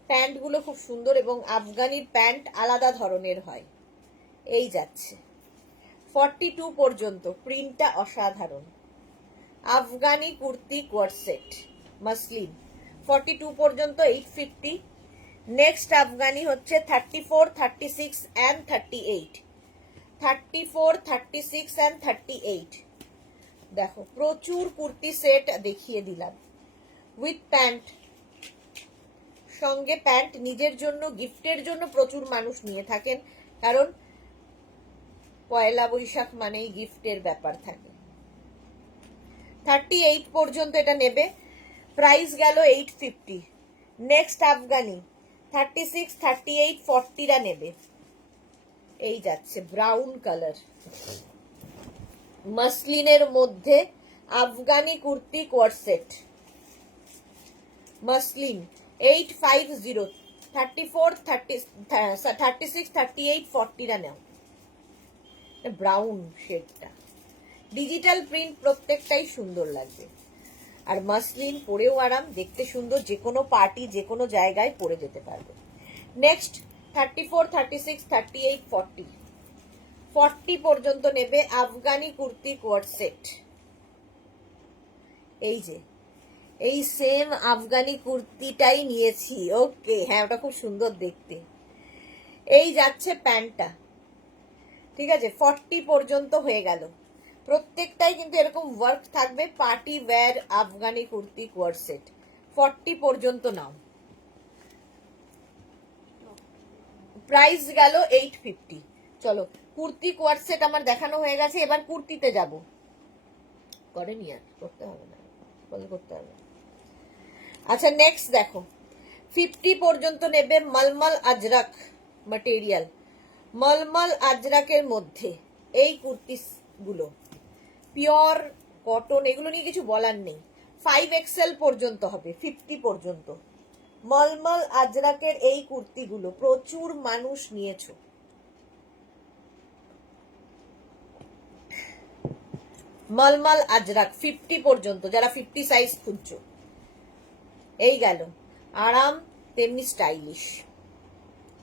প্যান্টগুলো খুব সুন্দর এবং আফগানির প্যান্ট আলাদা ধরনের হয়। এই যাচ্ছে 42 পর্যন্ত, প্রিন্টটা অসাধারণ। আফগানি কুর্তি কোয়ার্সেট মাসলিন 42 পর্যন্ত 850। নেক্সট আফগানি হচ্ছে 34, 36 অ্যান্ড 38। 34, 36 অ্যান্ড 38। দেখো প্রচুর কুর্তি সেট দেখিয়ে দিলাম উইথ প্যান্ট, সঙ্গে প্যান্ট। নিজের জন্য, গিফটের জন্য প্রচুর মানুষ নিয়ে থাকেন, কারণ পয়লা বৈশাখ মানেই গিফটের ব্যাপার থাকে। 38 পর্যন্ত এটা নেবে, প্রাইস গেল 850। নেক্সট আফগানি 36, 38, 40রা নেবে। এই যাচ্ছে ব্রাউন কালার মাসলিনের মধ্যে আফগানি কুর্তি কোয়ার্সেট মাসলিন 850। 34, 36, 38, 40রা নেও। ব্রাউন শেডটা, ডিজিটাল প্রিন্ট, প্রত্যেকটাই সুন্দর লাগবে। আর মাসলিন পরেও আরাম, দেখতে সুন্দর, যে কোনো পার্টি, যে কোনো জায়গায় পরে যেতে পারবে। নেক্সট 34, 36, 38, 40। 40 পর্যন্ত নেবে আফগানি কুর্তি কোয়ার্ট সেট। এই যে এই সেম আফগানি কুর্তিটাই নিয়েছি। ওকে, হ্যাঁ ওটা খুব সুন্দর দেখতে। এই যাচ্ছে প্যান্টটা, ঠিক আছে। 40 পর্যন্ত হয়ে গেল। প্রত্যেকটাই কিন্তু এরকম ওয়ার্ক থাকবে, party wear Afghani kurti quart set. 40 পর্যন্ত নাও। প্রাইস গেল 850। চলো, কুর্তি কোয়ার্ট সেট আমার দেখানো হয়ে গেছে, এবার কুর্তিতে যাব। করেনি আর, করতে হবে না, বলে করতে হবে। আচ্ছা নেক্সট দেখো, 50 পর্যন্ত নেবে মলমল আজরাক ম্যাটেরিয়াল। মলমল আজরাকের মধ্যে এই কুর্তি গুলো পিওর কটন, এগুলো নিয়ে কিছু বলার নেই। 5XL পর্যন্ত হবে, 50 পর্যন্ত। মলমল আজরাকের এই কুর্তিগুলো প্রচুর মানুষ নিয়েছো। মলমল আজরাক 50 পর্যন্ত, যারা 50 সাইজ খুঁজছো। এই গেল, আরাম তেমনি স্টাইলিশ।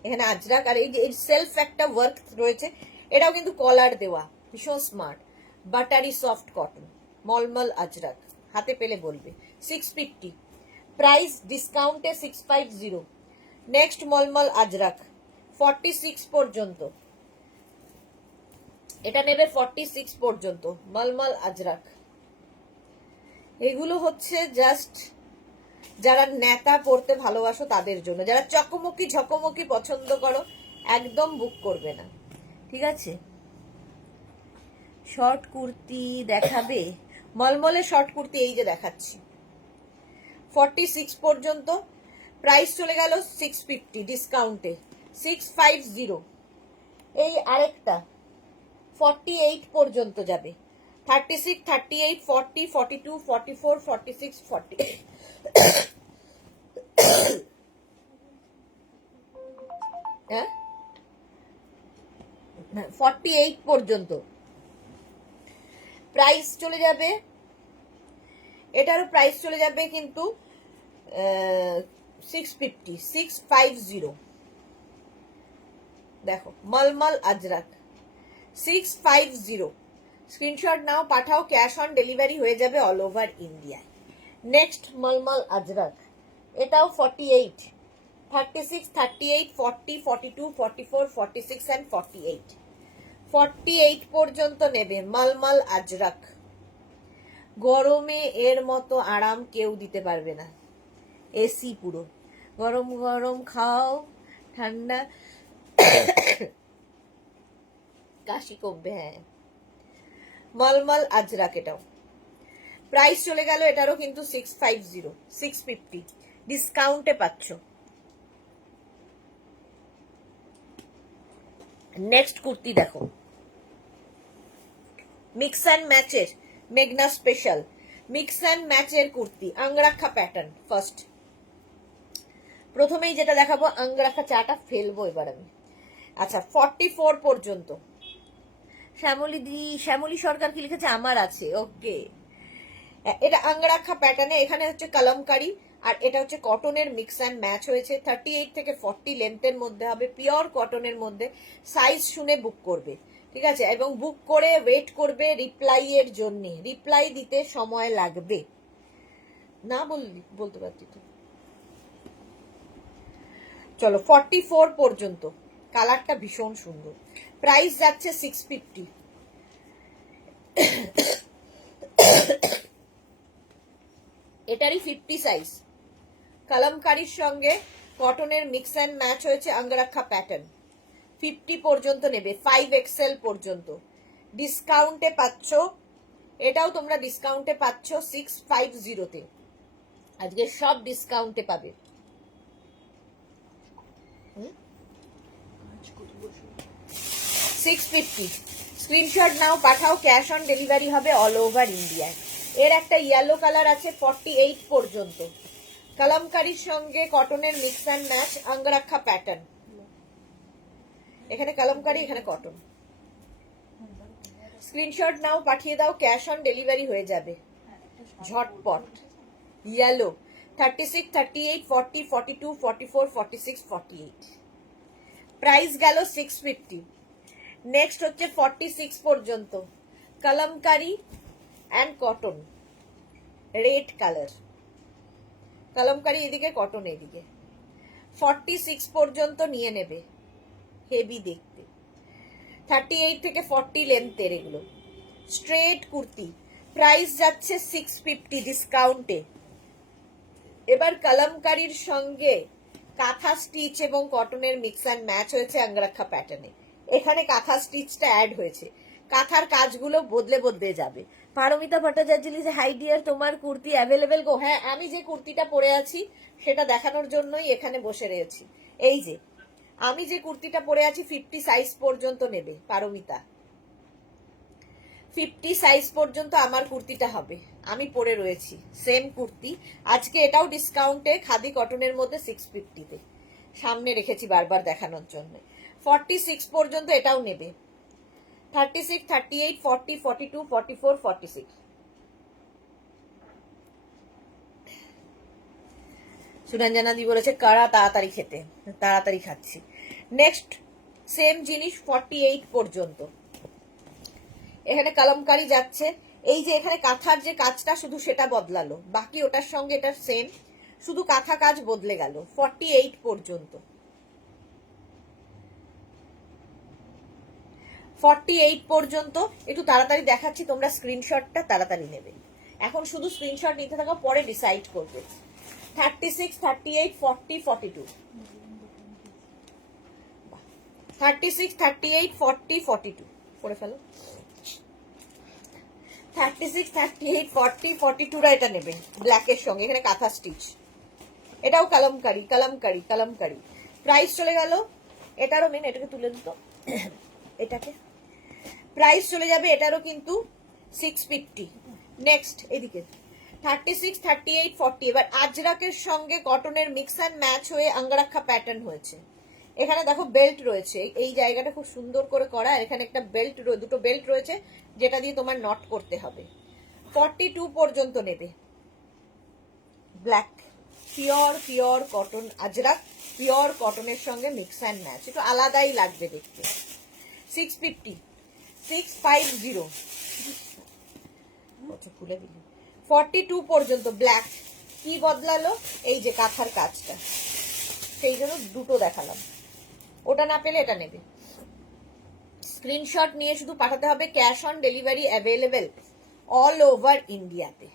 এখানে আজরাক, আর এই যে সেলফ একটা ওয়ার্ক রয়েছে, এটাও কিন্তু কলার দেওয়া, ভীষণ smart. Buttery soft cotton, mulmul Ajrakh, হাতে পেলে বলবে। 650, প্রাইস ডিসকাউন্টে 650। নেক্সট মলমল আজরাক 46 পর্যন্ত, এটা নেবে 46 পর্যন্ত। মলমল আজরাক, এগুলো হচ্ছে জাস্ট যারা নেতা পড়তে ভালোবাসো তাদের জন্য। যারা চকমকি ঝকমকি পছন্দ করো, একদম বুক করবে না, ঠিক আছে। শর্ট কুর্তি দেখাবে, মলমলে শর্ট কুর্তি এই যে দেখাচ্ছি। 46 পর্যন্ত, প্রাইস চলে গেল 650 ডিসকাউন্টে, 650। এই আরেকটা 48 পর্যন্ত যাবে। 36, 38, 40, 42, 44, 46, 40। হ্যাঁ 48 পর্যন্ত প্রাইস চলে যাবে। এটারও প্রাইস চলে যাবে কিন্তু 650, 650। দেখো মলমল আজরাক 650। স্ক্রিনশট নাও, পাঠাও, ক্যাশ অন ডেলিভারি হয়ে যাবে অল ওভার ইন্ডিয়ায়। নেক্সট মলমল আজরাক, এটাও 48, 36, 38, 40, 42, 44, 46 and 48। 48 পর্যন্ত নেবে মলমল আজরাক। গরমে এর মতো আরাম কেউ দিতে পারবে না। এসি পুরো, গরম গরম খাও, ঠান্ডা কাশি কমবে। হ্যাঁ মলমল আজরাক, এটাও প্রাইস চলে গেল এটারও কিন্তু 650, 650 ডিসকাউন্টে পাচ্ছ। নেক্সট কুর্তি দেখো, মিক্স অ্যান্ড ম্যাচের মেঘনা স্পেশাল মিক্স অ্যান্ড ম্যাচের কুর্তি, আংরাক্ষা প্যাটার্ন। ফার্স্ট প্রথমেই যেটা দেখাবো, আংরাক্ষা চাটা ফেলবো এবার আমি। আচ্ছা 44 পর্যন্ত। শ্যামলী সরকার কি লিখেছে? আমার আছে, ওকে। এটা আংরাক্ষা প্যাটার্নে, এখানে হচ্ছে কলমকারি আর এটা হচ্ছে কটনের মিক্স অ্যান্ড ম্যাচ হয়েছে। 38 থেকে 40 লেন্থের মধ্যে হবে, পিওর কটনের মধ্যে। সাইজ শুনে বুক করবে, ঠিক আছে? এবং বুক করে ওয়েট করবে রিপ্লাই এর জন্য। রিপ্লাই দিতে সময় লাগবে না, বলতে পারছি তো। চলো 44 পর্যন্ত। কালারটা ভীষণ সুন্দর। প্রাইস যাচ্ছে 650। এটারই 50 সাইজ, কলমকারির সঙ্গে কটনের মিক্স অ্যান্ড ম্যাচ হয়েছে, আঙ্গরাক্ষা প্যাটার্ন। 50 পর্যন্ত নেবে, 5XL পর্যন্ত। ডিসকাউন্টে পাচ্ছ, এটাও তোমরা ডিসকাউন্টে পাচ্ছ 650-তে। আজকে সব ডিসকাউন্টে পাবে। 650। স্ক্রিনশট নাও, পাঠাও, ক্যাশ অন ডেলিভারি হবে অল ওভার ইন্ডিয়ায়। এর একটা ইয়েলো কালার আছে 48 পর্যন্ত, কলমকারির সঙ্গে কটনের মিক্স অ্যান্ড ম্যাচ, আঙ্গরাক্ষা প্যাটার্ন। এখানে কলমকারি, এখানে কটন। স্ক্রিনশট নাও, পাঠিয়ে দাও, ক্যাশ অন ডেলিভারি হয়ে যাবে ঝটপট। ইয়েলো 36, 38, 40, 42, 44, 46, 48। প্রাইস গেল 650। নেক্সট হচ্ছে 46 পর্যন্ত, kalamkari and cotton, red colour. Kalamkari এদিকে, কটন এদিকে। 46 পর্যন্ত নিয়ে নেবে, হেভি দেখতে। 38 থেকে 40 লেন্থের এগুলো, স্ট্রেট কুর্তি। প্রাইস যাচ্ছে 650 ডিসকাউন্টে। এবার কলমকারির সঙ্গে কাঁথা স্টিচ এবং কটনের মিক্স অ্যান্ড ম্যাচ হয়েছে আঙ্গরাক্ষা প্যাটার্নে। এখানে কাঁথা স্টিচটা অ্যাড হয়েছে, কাঁথার কাজগুলো বদলে বদলে যাবে। পারমিতা ভট্টাচার্য লিখেছে, হাই ডিয়ার, তোমার কুর্তি অ্যাভেলেবেল গো? হ্যাঁ, আমি যে কুর্তিটা পরে আছি সেটা দেখানোর জন্যই এখানে বসে রয়েছি। এই যে আমি যে কুর্তিটা পরে আছি, 50 সাইজ পর্যন্ত নেবে পারমিতা। 50 সাইজ পর্যন্ত আমার কুর্তিটা হবে, আমি পরে রয়েছি সেম কুর্তি। আজকে এটাও ডিসকাউন্টে, খাদি কটনের মধ্যে 650-তে সামনে রেখেছি বারবার দেখানোর জন্য। 46 পর্যন্ত এটাও নেবে। 36, 38, 40, 42, 44, 46। সুরঞ্জনা দি বলেছে কারা তাড়াতাড়ি খেতে, তাড়াতাড়ি খাচ্ছি। নেক্সট সেম জিনিস 48 পর্যন্ত। এখানে কলমকারি যাচ্ছে, এই যে এখানে কাঁথার যে কাজটা শুধু সেটা বদলালো, বাকি ওটার সঙ্গে এটা সেম, শুধু কাঁথা কাজ বদলে গেল। 48 পর্যন্ত। 48 পর্যন্ত। একটু তাড়াতাড়ি দেখাচ্ছি, তোমরা স্ক্রিনশটটা তাড়াতাড়ি নেবে। এখন শুধু স্ক্রিনশট নিতে থাকো, পরে ডিসাইড করবে। 36, 38, 40, 42। 36, 38, 40, 42 করে ফেলো। 36, 38, 40, 42 এটা নেবে ব্ল্যাকের সঙ্গে, এখানে কাঁথা স্টিচ। এটাও কলমকারি, কলমকারি, কলমকারি। প্রাইস চলে গেল এটারও, মেন এটাকে তুলে দিত, এটাকে। প্রাইস চলে যাবে এটারও কিন্তু 650। নেক্সট এদিকে 36, 38, 40। এবার আজরাকের সঙ্গে কটনের মিক্স অ্যান্ড ম্যাচ হয়ে আঙ্গরাক্ষা প্যাটার্ন হয়েছে। এখানে দেখো বেল্ট রয়েছে, এই জায়গাটা খুব সুন্দর করে করা। এখানে একটা বেল্ট, দুটো বেল্ট রয়েছে যেটা দিয়ে তোমার নট করতে হবে। 42 পর্যন্ত নেবে। Black, pure pure cotton Ajrak, pure কটনের সঙ্গে মিক্স অ্যান্ড ম্যাচ, একটু আলাদাই লাগবে দেখতে। 650, 650। খুলে দিল। 42 পর্যন্ত ব্ল্যাক। কি বদলালো? এই যে কাঁথার কাজটা, সেই জন্য দুটো দেখালাম। ওটা না পেলে এটা নেবে। স্ক্রিনশট নিয়ে শুধু পাঠাতে হবে, cash on delivery available all over ইন্ডিয়াতে।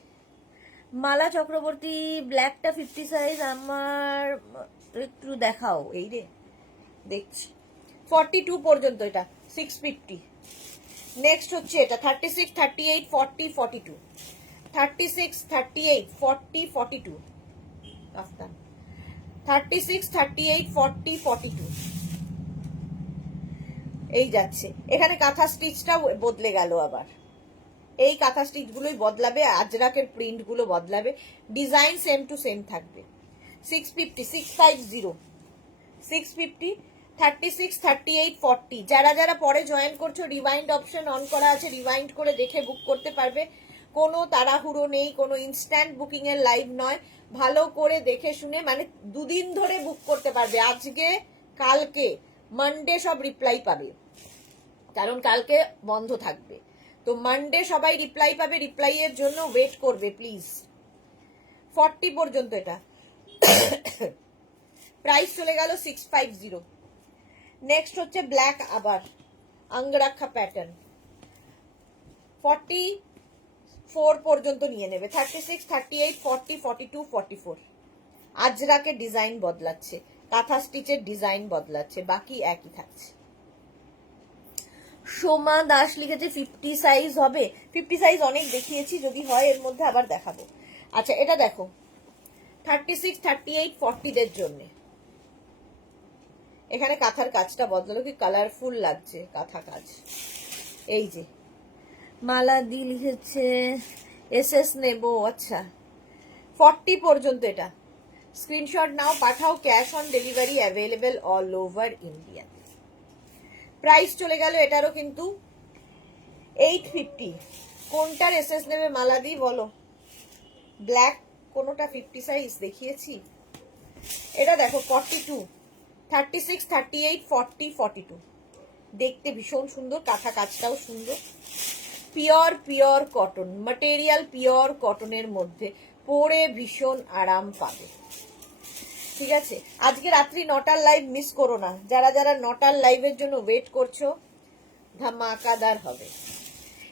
মালা চক্রবর্তী, ব্ল্যাকটা 50 সাইজ আমার, একটু দেখাও। এই রে দেখছি। 42 পর্যন্ত এটা 650। নেক্সট হচ্ছে এটা 36, 38, 40, 42। 36, 38, 40, 42 কাফতান, 36, 38, 40, 42 এই যাচ্ছে। এখানে কাঁথা স্টিচটা বদলে গেল আবার, এই কাঁথা স্টিচ গুলোই বদলাবে, আজরাকের প্রিন্ট গুলো বদলাবে, ডিজাইন সেম টু সেম থাকবে। 650, 650, 650, 36, 38, 40 যারা যারা পরে জয়েন করছো রিওয়াইন্ড অপশন অন করা আছে, রিওয়াইন্ড করে দেখে বুক করতে পারবে। কোনো তাড়াহুড়ো নেই, কোনো ইনস্ট্যান্ট বুকিং এর লাইভ নয়, ভালো করে দেখে শুনে, মানে দুদিন ধরে বুক করতে পারবে। আজকে কালকে মানডে সব রিপ্লাই পাবে, কারণ কালকে বন্ধ থাকবে, তো মানডে সবাই রিপ্লাই পাবে, রিপ্লাই এর জন্য ওয়েট করবে প্লিজ। 40 পর্যন্ত এটা প্রাইস চলে গেল 650। নেক্সট হচ্ছে ব্ল্যাক, আবার আঙ্গরাক্ষা প্যাটার্ন, 44 পর্যন্ত নিয়ে নেবে, 36, 38, 40, 42, 44 আজরাকের ডিজাইন বদলাচ্ছে, কাঁথা স্টিচের ডিজাইন বদলাচ্ছে, বাকি একই থাকছে। সোমা দাস লিখেছে 50 সাইজ হবে, 50 সাইজ অনেক দেখিয়েছি, যদি হয় এর মধ্যে আবার দেখাবো। আচ্ছা এটা দেখো 36, 38, 40 দের জন্য এখানে কাঁথার কাজটা বদলালো, কি কালারফুল লাগছে কাঁথা কাজ। এই যে মালা দি লিখেছে এসএস নেবো, আচ্ছা 40 পর্যন্ত এটা, স্ক্রিনশট নাও, পাঠাও, cash on delivery available all over India. Price চলে গেল এটারও কিন্তু 850। কোনটার এসএস নেবে মালাদি বলো? ব্ল্যাক কোনটা 50 সাইজ দেখিয়েছি? এটা দেখো 42, 36, 38, 40, 42 দেখতে ভীষণ সুন্দর, কাঁথা কাজটাও সুন্দর, pure pure cotton material, pure কটনের মধ্যে পরে ভীষণ আরাম পাবে। ঠিক আছে, আজকে রাত্রি 9টার লাইভ মিস করো না, যারা যারা 9টার লাইভের জন্য ওয়েট করছো, ধামাকাদার হবে।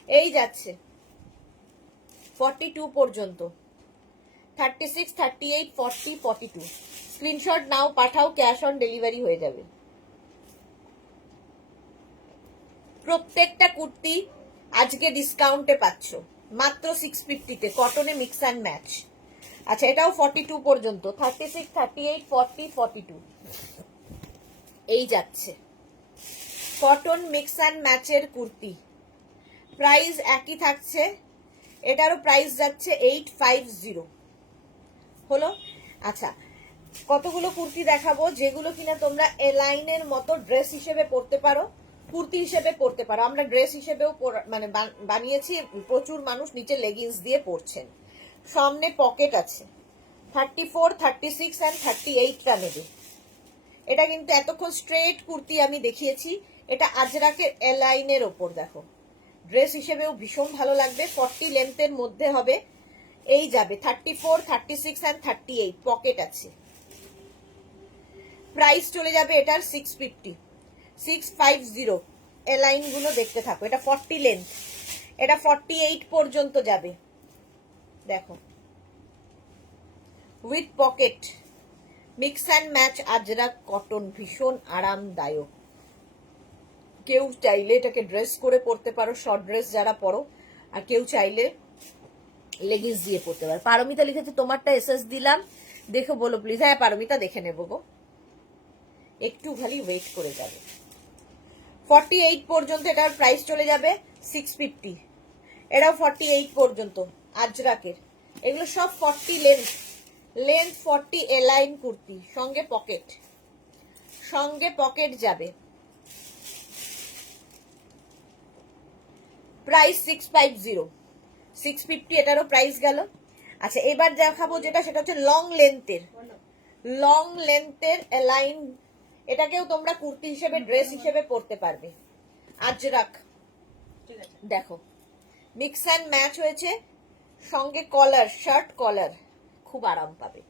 এই যাচ্ছে 42 পর্যন্ত, 36, 38, 40, 42 স্ক্রিনশট নাও, পাঠাও, ক্যাশ অন ডেলিভারি হয়ে যাবে। প্রত্যেকটা কুর্তি আজকে ডিসকাউন্টে পাচ্ছ মাত্র 650-তে, কটনে মিক্স অ্যান্ড ম্যাচ। আচ্ছা এটাও 42 পর্যন্ত, 36, 38, 40, 42 এই যাচ্ছে কটন মিক্স অ্যান্ড ম্যাচের কুর্তি, প্রাইস একই থাকছে, এটারও প্রাইস যাচ্ছে 850 হলো। আচ্ছা কতগুলো কুর্তি দেখাবো যেগুলো কিনা তোমরা এলাইনের মতো ড্রেস হিসেবে পরতে পারো, কুর্তি হিসেবে পরতে পারো। আমরা ড্রেস হিসেবেও মানে বানিয়েছি, প্রচুর মানুষ নিচে লেগিংস দিয়ে পরছেন, সামনে পকেট আছে। 34, 36 অ্যান্ড 38টা নেবে। এটা কিন্তু এতক্ষণ স্ট্রেট কুর্তি আমি দেখিয়েছি, এটা আজরাকের এলাইনের ওপর দেখো, ড্রেস হিসেবেও ভীষণ ভালো লাগবে। 40 লেন্থের মধ্যে হবে, এই যাবে 34, 36 অ্যান্ড 38 পকেট আছে। প্রাইস চলে যাবে এটার 650, 650 এলাইন গুলো দেখতে থাকো। এটা 40 লেন্থ, এটা 48 পর্যন্ত যাবে, দেখো with pocket, mix and match Ajrak cotton, ভীষণ আরামদায়ক। কেউ চাইলে এটাকে ড্রেস করে পরতে পারো, শর্ট ড্রেস যারা পরো, আর কেউ চাইলে লেগিংস দিয়ে পরতে পারো। পারমিতা লিখেছে তোমারটা এসএস দিলাম, দেখো বলো প্লিজ। হ্যাঁ পারমিতা দেখে নেবো গো, একটু খালি ওয়েট করে যাবে। 48 পর্যন্ত এটার প্রাইস চলে যাবে 650, এটাও 48 পর্যন্ত আজরাকের। এগুলো সব 40 লেন্থ, লেন্থ 40 এলাইন কুর্তি, সঙ্গে পকেট, সঙ্গে পকেট যাবে। প্রাইস 650, 650 এটারও প্রাইস গেল। আচ্ছা এবার দেখাবো যেটা, সেটা হচ্ছে লং লেন্থের, লং লেন্থের এলাইন, এটাকেও তোমরা কুর্তি হিসেবে ড্রেস হিসেবে পরতে পারবে। আজরাক দেখো মিক্স অ্যান্ড ম্যাচ হয়েছে, সঙ্গে কলার, শার্ট কলার, খুব আরাম পাবে।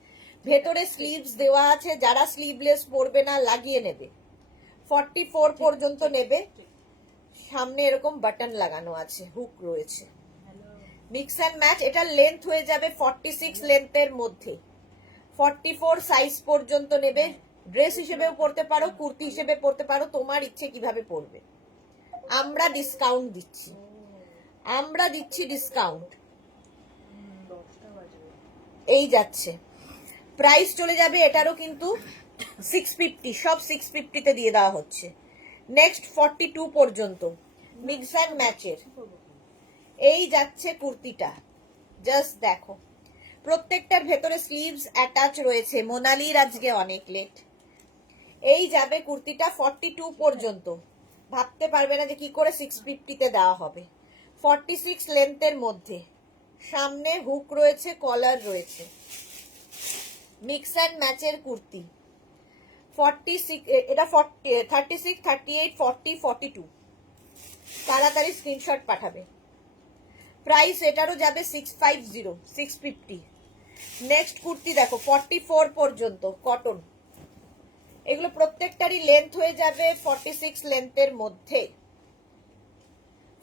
ভেতরে স্লিভস দেওয়া আছে, যারা স্লিভলেস পরবে না লাগিয়ে নেবে। 44 পর্যন্ত নেবে, সামনে এরকম বাটন লাগানো আছে, হুক রয়েছে, মিক্স অ্যান্ড ম্যাচ। এটা লেন্থ হয়ে যাবে 46 লেন্থের মধ্যে, 44 সাইজ পর্যন্ত নেবে। ড্রেস হিসেবেও পরতে পারো, কুর্তি হিসেবে পরতে পারো, তোমার ইচ্ছে কিভাবে পরবে। আমরা ডিসকাউন্ট দিচ্ছি, আমরা দিচ্ছি ডিসকাউন্ট। এই যাচ্ছে, প্রাইস চলে যাবে এটারও কিন্তু 650, সব 650-তে দিয়ে দেওয়া হচ্ছে। নেক্সট 42 পর্যন্ত মিক্স অ্যান্ড ম্যাচের এই যাচ্ছে কুর্তিটা, জাস্ট দেখো প্রত্যেকটার ভেতরে স্লিভস অ্যাটাচ রয়েছে। মোনালির আজকে অনেক লেট। এই যাবে কুর্তিটা 42 পর্যন্ত, ভাবতে পারবে না যে কি করে 650-তে দেওয়া হবে। 46 লেন্থের মধ্যে, সামনে হুক রয়েছে, কলার রয়েছে, মিক্স অ্যান্ড ম্যাচের কুর্তি। 46, এটা 36, 38, 40, 42। তাড়াতাড়ি স্ক্রিনশট পাঠাবে। প্রাইস এটারও যাবে 650, 650। নেক্সট কুর্তি দেখো 44 পর্যন্ত, কটন। এগুলো প্রত্যেকটারই লেন্থ হয়ে যাবে 46 লেন্থের মধ্যে।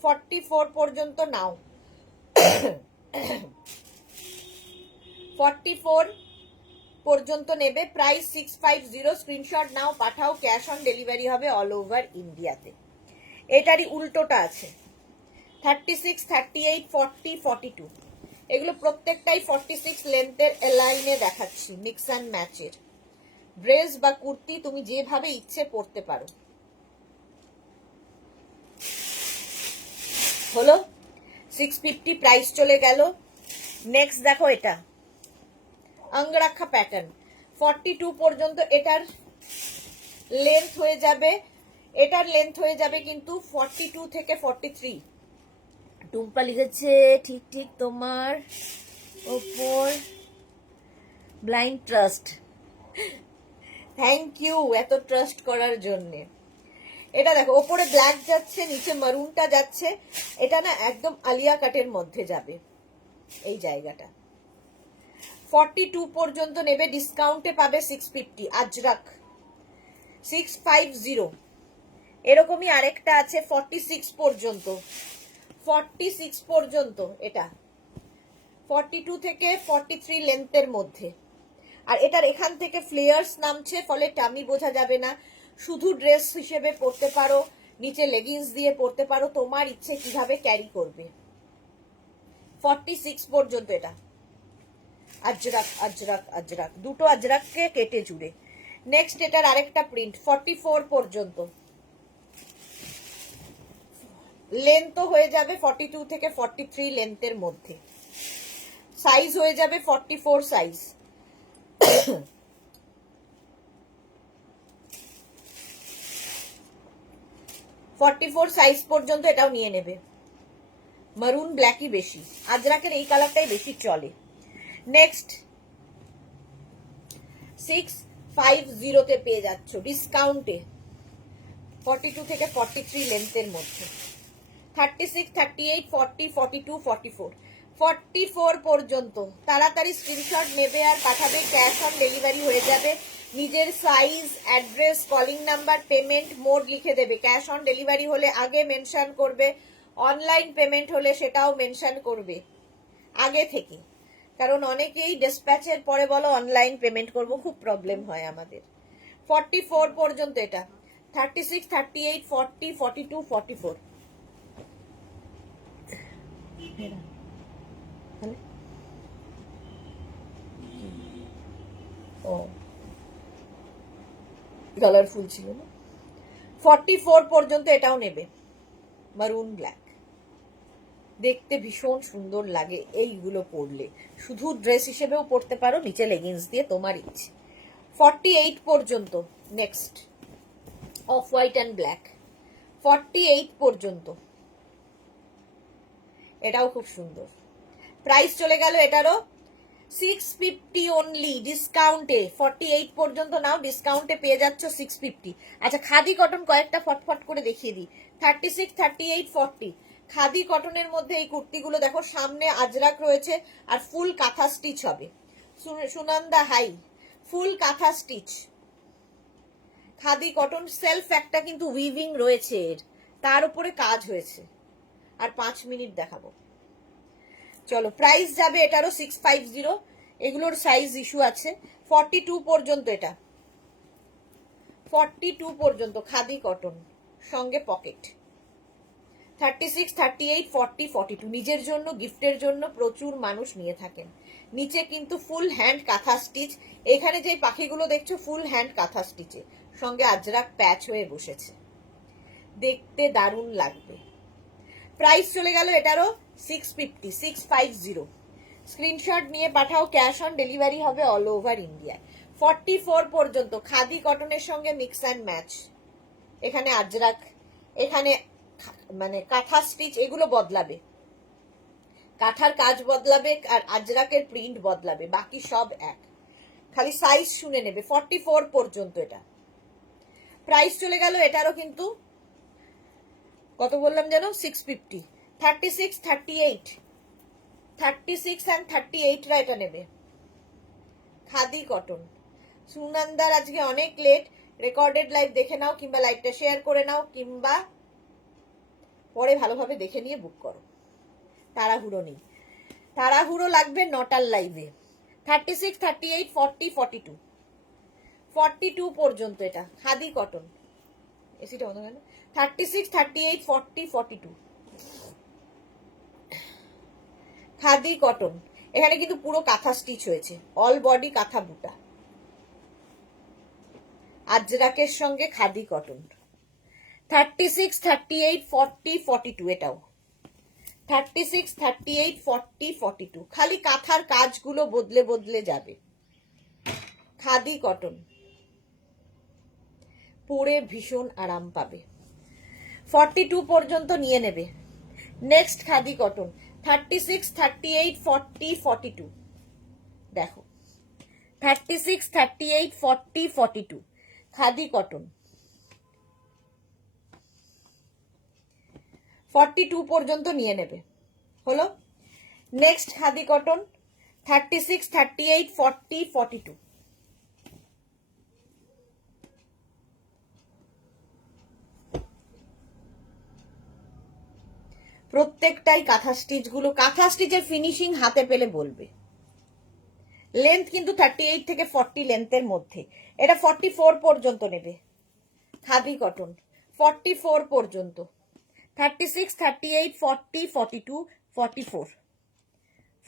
44 পর্যন্ত নাও। 44 পর্যন্ত নেবে, প্রাইস 650। স্ক্রিনশট নাও, পাঠাও, ক্যাশ অন ডেলিভারি হবে অল ওভার ইন্ডিয়াতে। এটারই উল্টোটা আছে 36, 38, 40, 42। এগুলো প্রত্যেকটাই 46 লেন্থের এলাইনে দেখাচ্ছি, মিক্স অ্যান্ড ম্যাচের। ড্রেস বা কুর্তি তুমি যেভাবে ইচ্ছে পরতে পারো। হলো 650, প্রাইস চলে গেল। নেক্সট দেখো এটা অঙ্গরাক্ষা প্যাটার্ন 42 পর্যন্ত। এটার লেন্থ হয়ে যাবে, কিন্তু 42 থেকে 43। টুম্পা লিখেছে ঠিক ঠিক তোমার ওপর ব্লাইন্ড ট্রাস্ট। থ্যাংক ইউ এত ট্রাস্ট করার জন্য। এটা দেখো ওপরে ব্ল্যাক যাচ্ছে, নিচে মারুনটা যাচ্ছে। এটা না একদম আলিয়া কাটের মধ্যে যাবে এই জায়গাটা। 42 পর্যন্ত নেবে, ডিসকাউন্টে পাবে 650। আজরাক 650। এরকমই আরেকটা আছে 46 পর্যন্ত, 46 পর্যন্ত। এটা 42 থেকে 43 লেন্থের মধ্যে। আর এটার এখান থেকে ফ্লেয়ার্স নামছে, ফলে টামি বোঝা যাবে না। শুধু ড্রেস হিসেবে পরতে পারো, নিচে লেগিংস দিয়ে পরতে পারো, তোমার ইচ্ছে কিভাবে ক্যারি করবে। 46 পর্যন্ত এটা। আজরাক আজরাক আজরাক, দুটো আজরাককে কেটে জুড়ে। নেক্সট এটার আরেকটা প্রিন্ট 44 পর্যন্ত। লেন্থ হয়ে যাবে 42 থেকে 43 লেন্থের মধ্যে। সাইজ হয়ে যাবে 44 সাইজ। 44 সাইজ পর্যন্ত এটাও নিয়ে নেবে। মারুন ব্ল্যাকই বেশি, আজরাকের এই কালারটাই বেশি চলে। নেক্সট 650-তে পেয়ে যাচ্ছ ডিসকাউন্টে 42 থেকে 43 লেন্থের মধ্যে। 36, 38, 40, 42, 44। 44 পর্যন্ত তাড়াতাড়ি স্ক্রিনশট নেবে আর পাঠাবে, ক্যাশ অন ডেলিভারি হয়ে যাবে। নিজের size, address, calling number, payment mode লিখে দেবে। ক্যাশ অন ডেলিভারি হলে আগে মেনশন করবে, অনলাইন পেমেন্ট হলে সেটাও মেনশন করবে আগে থেকে, কারণ অনেকেই ডিসপ্যাচের পরে বলো অনলাইন পেমেন্ট করব, খুব প্রবলেম হয় আমাদের। 44 পর্যন্ত এটা। 36, 38, 40, 42, 44। ও কালারফুল ছিল না। 44 পর্যন্ত এটাও নেবে, মারুন ব্ল্যাক। দেখতে ভীষণ সুন্দর লাগে এইগুলো পরলে, শুধু ড্রেস হিসেবেও পরতে পারো, নিচে লেগিংস দিয়ে, তোমার ইচ্ছে। 48 পর্যন্ত। Next of white and black 48 পর্যন্ত। এটাও খুব সুন্দর। প্রাইস চলে গেল এটারও 650 অনলি, ডিসকাউন্টে। 48 পর্যন্ত নাও, ডিসকাউন্টে পেয়ে যাচ্ছ 650। আচ্ছা খাদি কটন কয়েকটা ফটফট করে দেখিয়ে দিই। 36, 38, 40 খাদি কটনের মধ্যে এই কুর্তিগুলো দেখো, সামনে আজরাক রয়েছে আর ফুল কাঁথা স্টিচ হবে। সুনন্দা হাই, ফুল কাঁথা স্টিচ খাদি কটন। সেলফ একটা কিন্তু উইভিং রয়েছে এর, তার উপরে কাজ হয়েছে। আর 5 মিনিট দেখাবো। চলো প্রাইস যাবে এটারও 650। এগুলোর সাইজ ইস্যু আছে। 42 পর্যন্ত এটা, 42 পর্যন্ত খাদি কটন, সঙ্গে পকেট। 36, 38, 40, 42 নিজের জন্য, গিফটের জন্য প্রচুর মানুষ নিয়ে থাকেন। নিচে কিন্তু ফুল হ্যান্ড কাঁথা স্টিচ, এখানে যে পাখিগুলো দেখছো ফুল হ্যান্ড কাঁথা স্টিচে, সঙ্গে আজরাক প্যাচ হয়ে বসেছে, দেখতে দারুণ লাগবে। প্রাইস চলে গেল এটারও 650, 650। স্ক্রিনশট নিয়ে পাঠাও, ক্যাশ অন ডেলিভারি হবে অল ওভার ইন্ডিয়ায়। 44 পর্যন্ত খাদি কটনের সঙ্গে মিক্স অ্যান্ড ম্যাচ। এখানে আজরাক, এখানে মানে কাঁথা স্টিচ, এগুলো বদলাবে, কাঁথার কাজ বদলাবে আর আজরাকের প্রিন্ট বদলাবে, বাকি সব এক, খালি সাইজ শুনে নেবে। 44 পর্যন্ত এটা। প্রাইস চলে গেল এটারও কিন্তু কত বললাম যেন, 650। 36, 38, 36 অ্যান্ড 38 রা এটা নেবে। খাদি কটন। সুনন্দার আজকে অনেক লেট, রেকর্ডেড লাইভ দেখে নাও, কিংবা লাইভটা শেয়ার করে নাও, কিংবা পরে ভালোভাবে দেখে নিয়ে বুক করো, তাড়াহুড়ো নেই। তাড়াহুড়ো লাগবে নটার লাইভে। 36, 38, 40, 42, 42 পর্যন্ত এটা খাদি কটন। এসিটা বন্ধ কেন? 36, 38, 40, 42 খাদি কটন। এখানে কিন্তু পুরো কাঁথা স্টিচ হয়েছে, অল বডি কাঁথা বুটা, আজরাকের সঙ্গে খাদি কটন। 36, 38, 40, 42 এটাও 36, 38, 40, 42। খালি কাঁথার কাজগুলো বদলে বদলে যাবে। খাদি কটন, পরে ভীষণ আরাম পাবে। 42 পর্যন্ত নিয়ে নেবে। নেক্সট খাদি কটন 36, 38, 40, 42 দেখো, 36, 38, 40, 42 খাদি কটন। 42 পর্যন্ত নিয়ে নেবে। হলো। নেক্সট খাদি কটন 36, 38, 40, 42 প্রত্যেকটাই কাঁথা স্টিচ গুলো, কাঁথা স্টিচের ফিনিশিং হাতে পেলে বলবে। লেন্থ কিন্তু 38 থেকে 40 লেন্থের মধ্যে। এটা 44 পর্যন্ত নেবে। খাদি কটন 44 পর্যন্ত। 36, 38, 40, 42, 44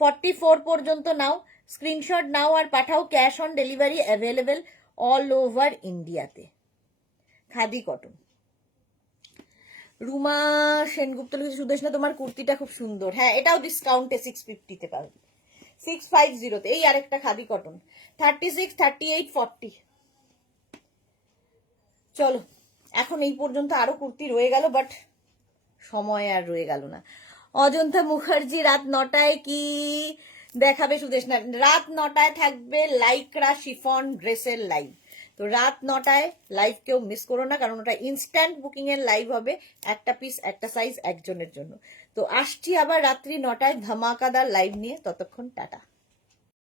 44 পর্যন্ত নাও, স্ক্রিনশট নাও আর পাঠাও, cash on delivery available all over ইন্ডিয়াতে। খাদি কটন। রুমা সেনগুপ্ত লিখেছে, সুদেশনা তোমার কুর্তিটা খুব সুন্দর। হ্যাঁ, এটাও ডিসকাউন্টে 650-তে পাবে, 650-তে। এই আরেকটা খাদি কটন 36, 38, 40 চলো, এখন এই পর্যন্ত আরো কুর্তি রয়ে গেল, বাট সময় আর রয়ে গেল না। অজন্তা মুখার্জি রাত 9টায় কি দেখাবে সুদেশনা? রাত 9টায় থাকবে লাইক্রা শিফন ড্রেসের লাইভ। তো রাত 9টায় লাইভ কেউ মিস করো না, কারণ ওটা ইনস্ট্যান্ট বুকিং এর লাইভ হবে, একটা পিস একটা সাইজ একজনের জন্য। তো আসছি আবার রাত্রি 9টায় ধামাকাদার লাইভ নিয়ে, ততক্ষণ টাটা।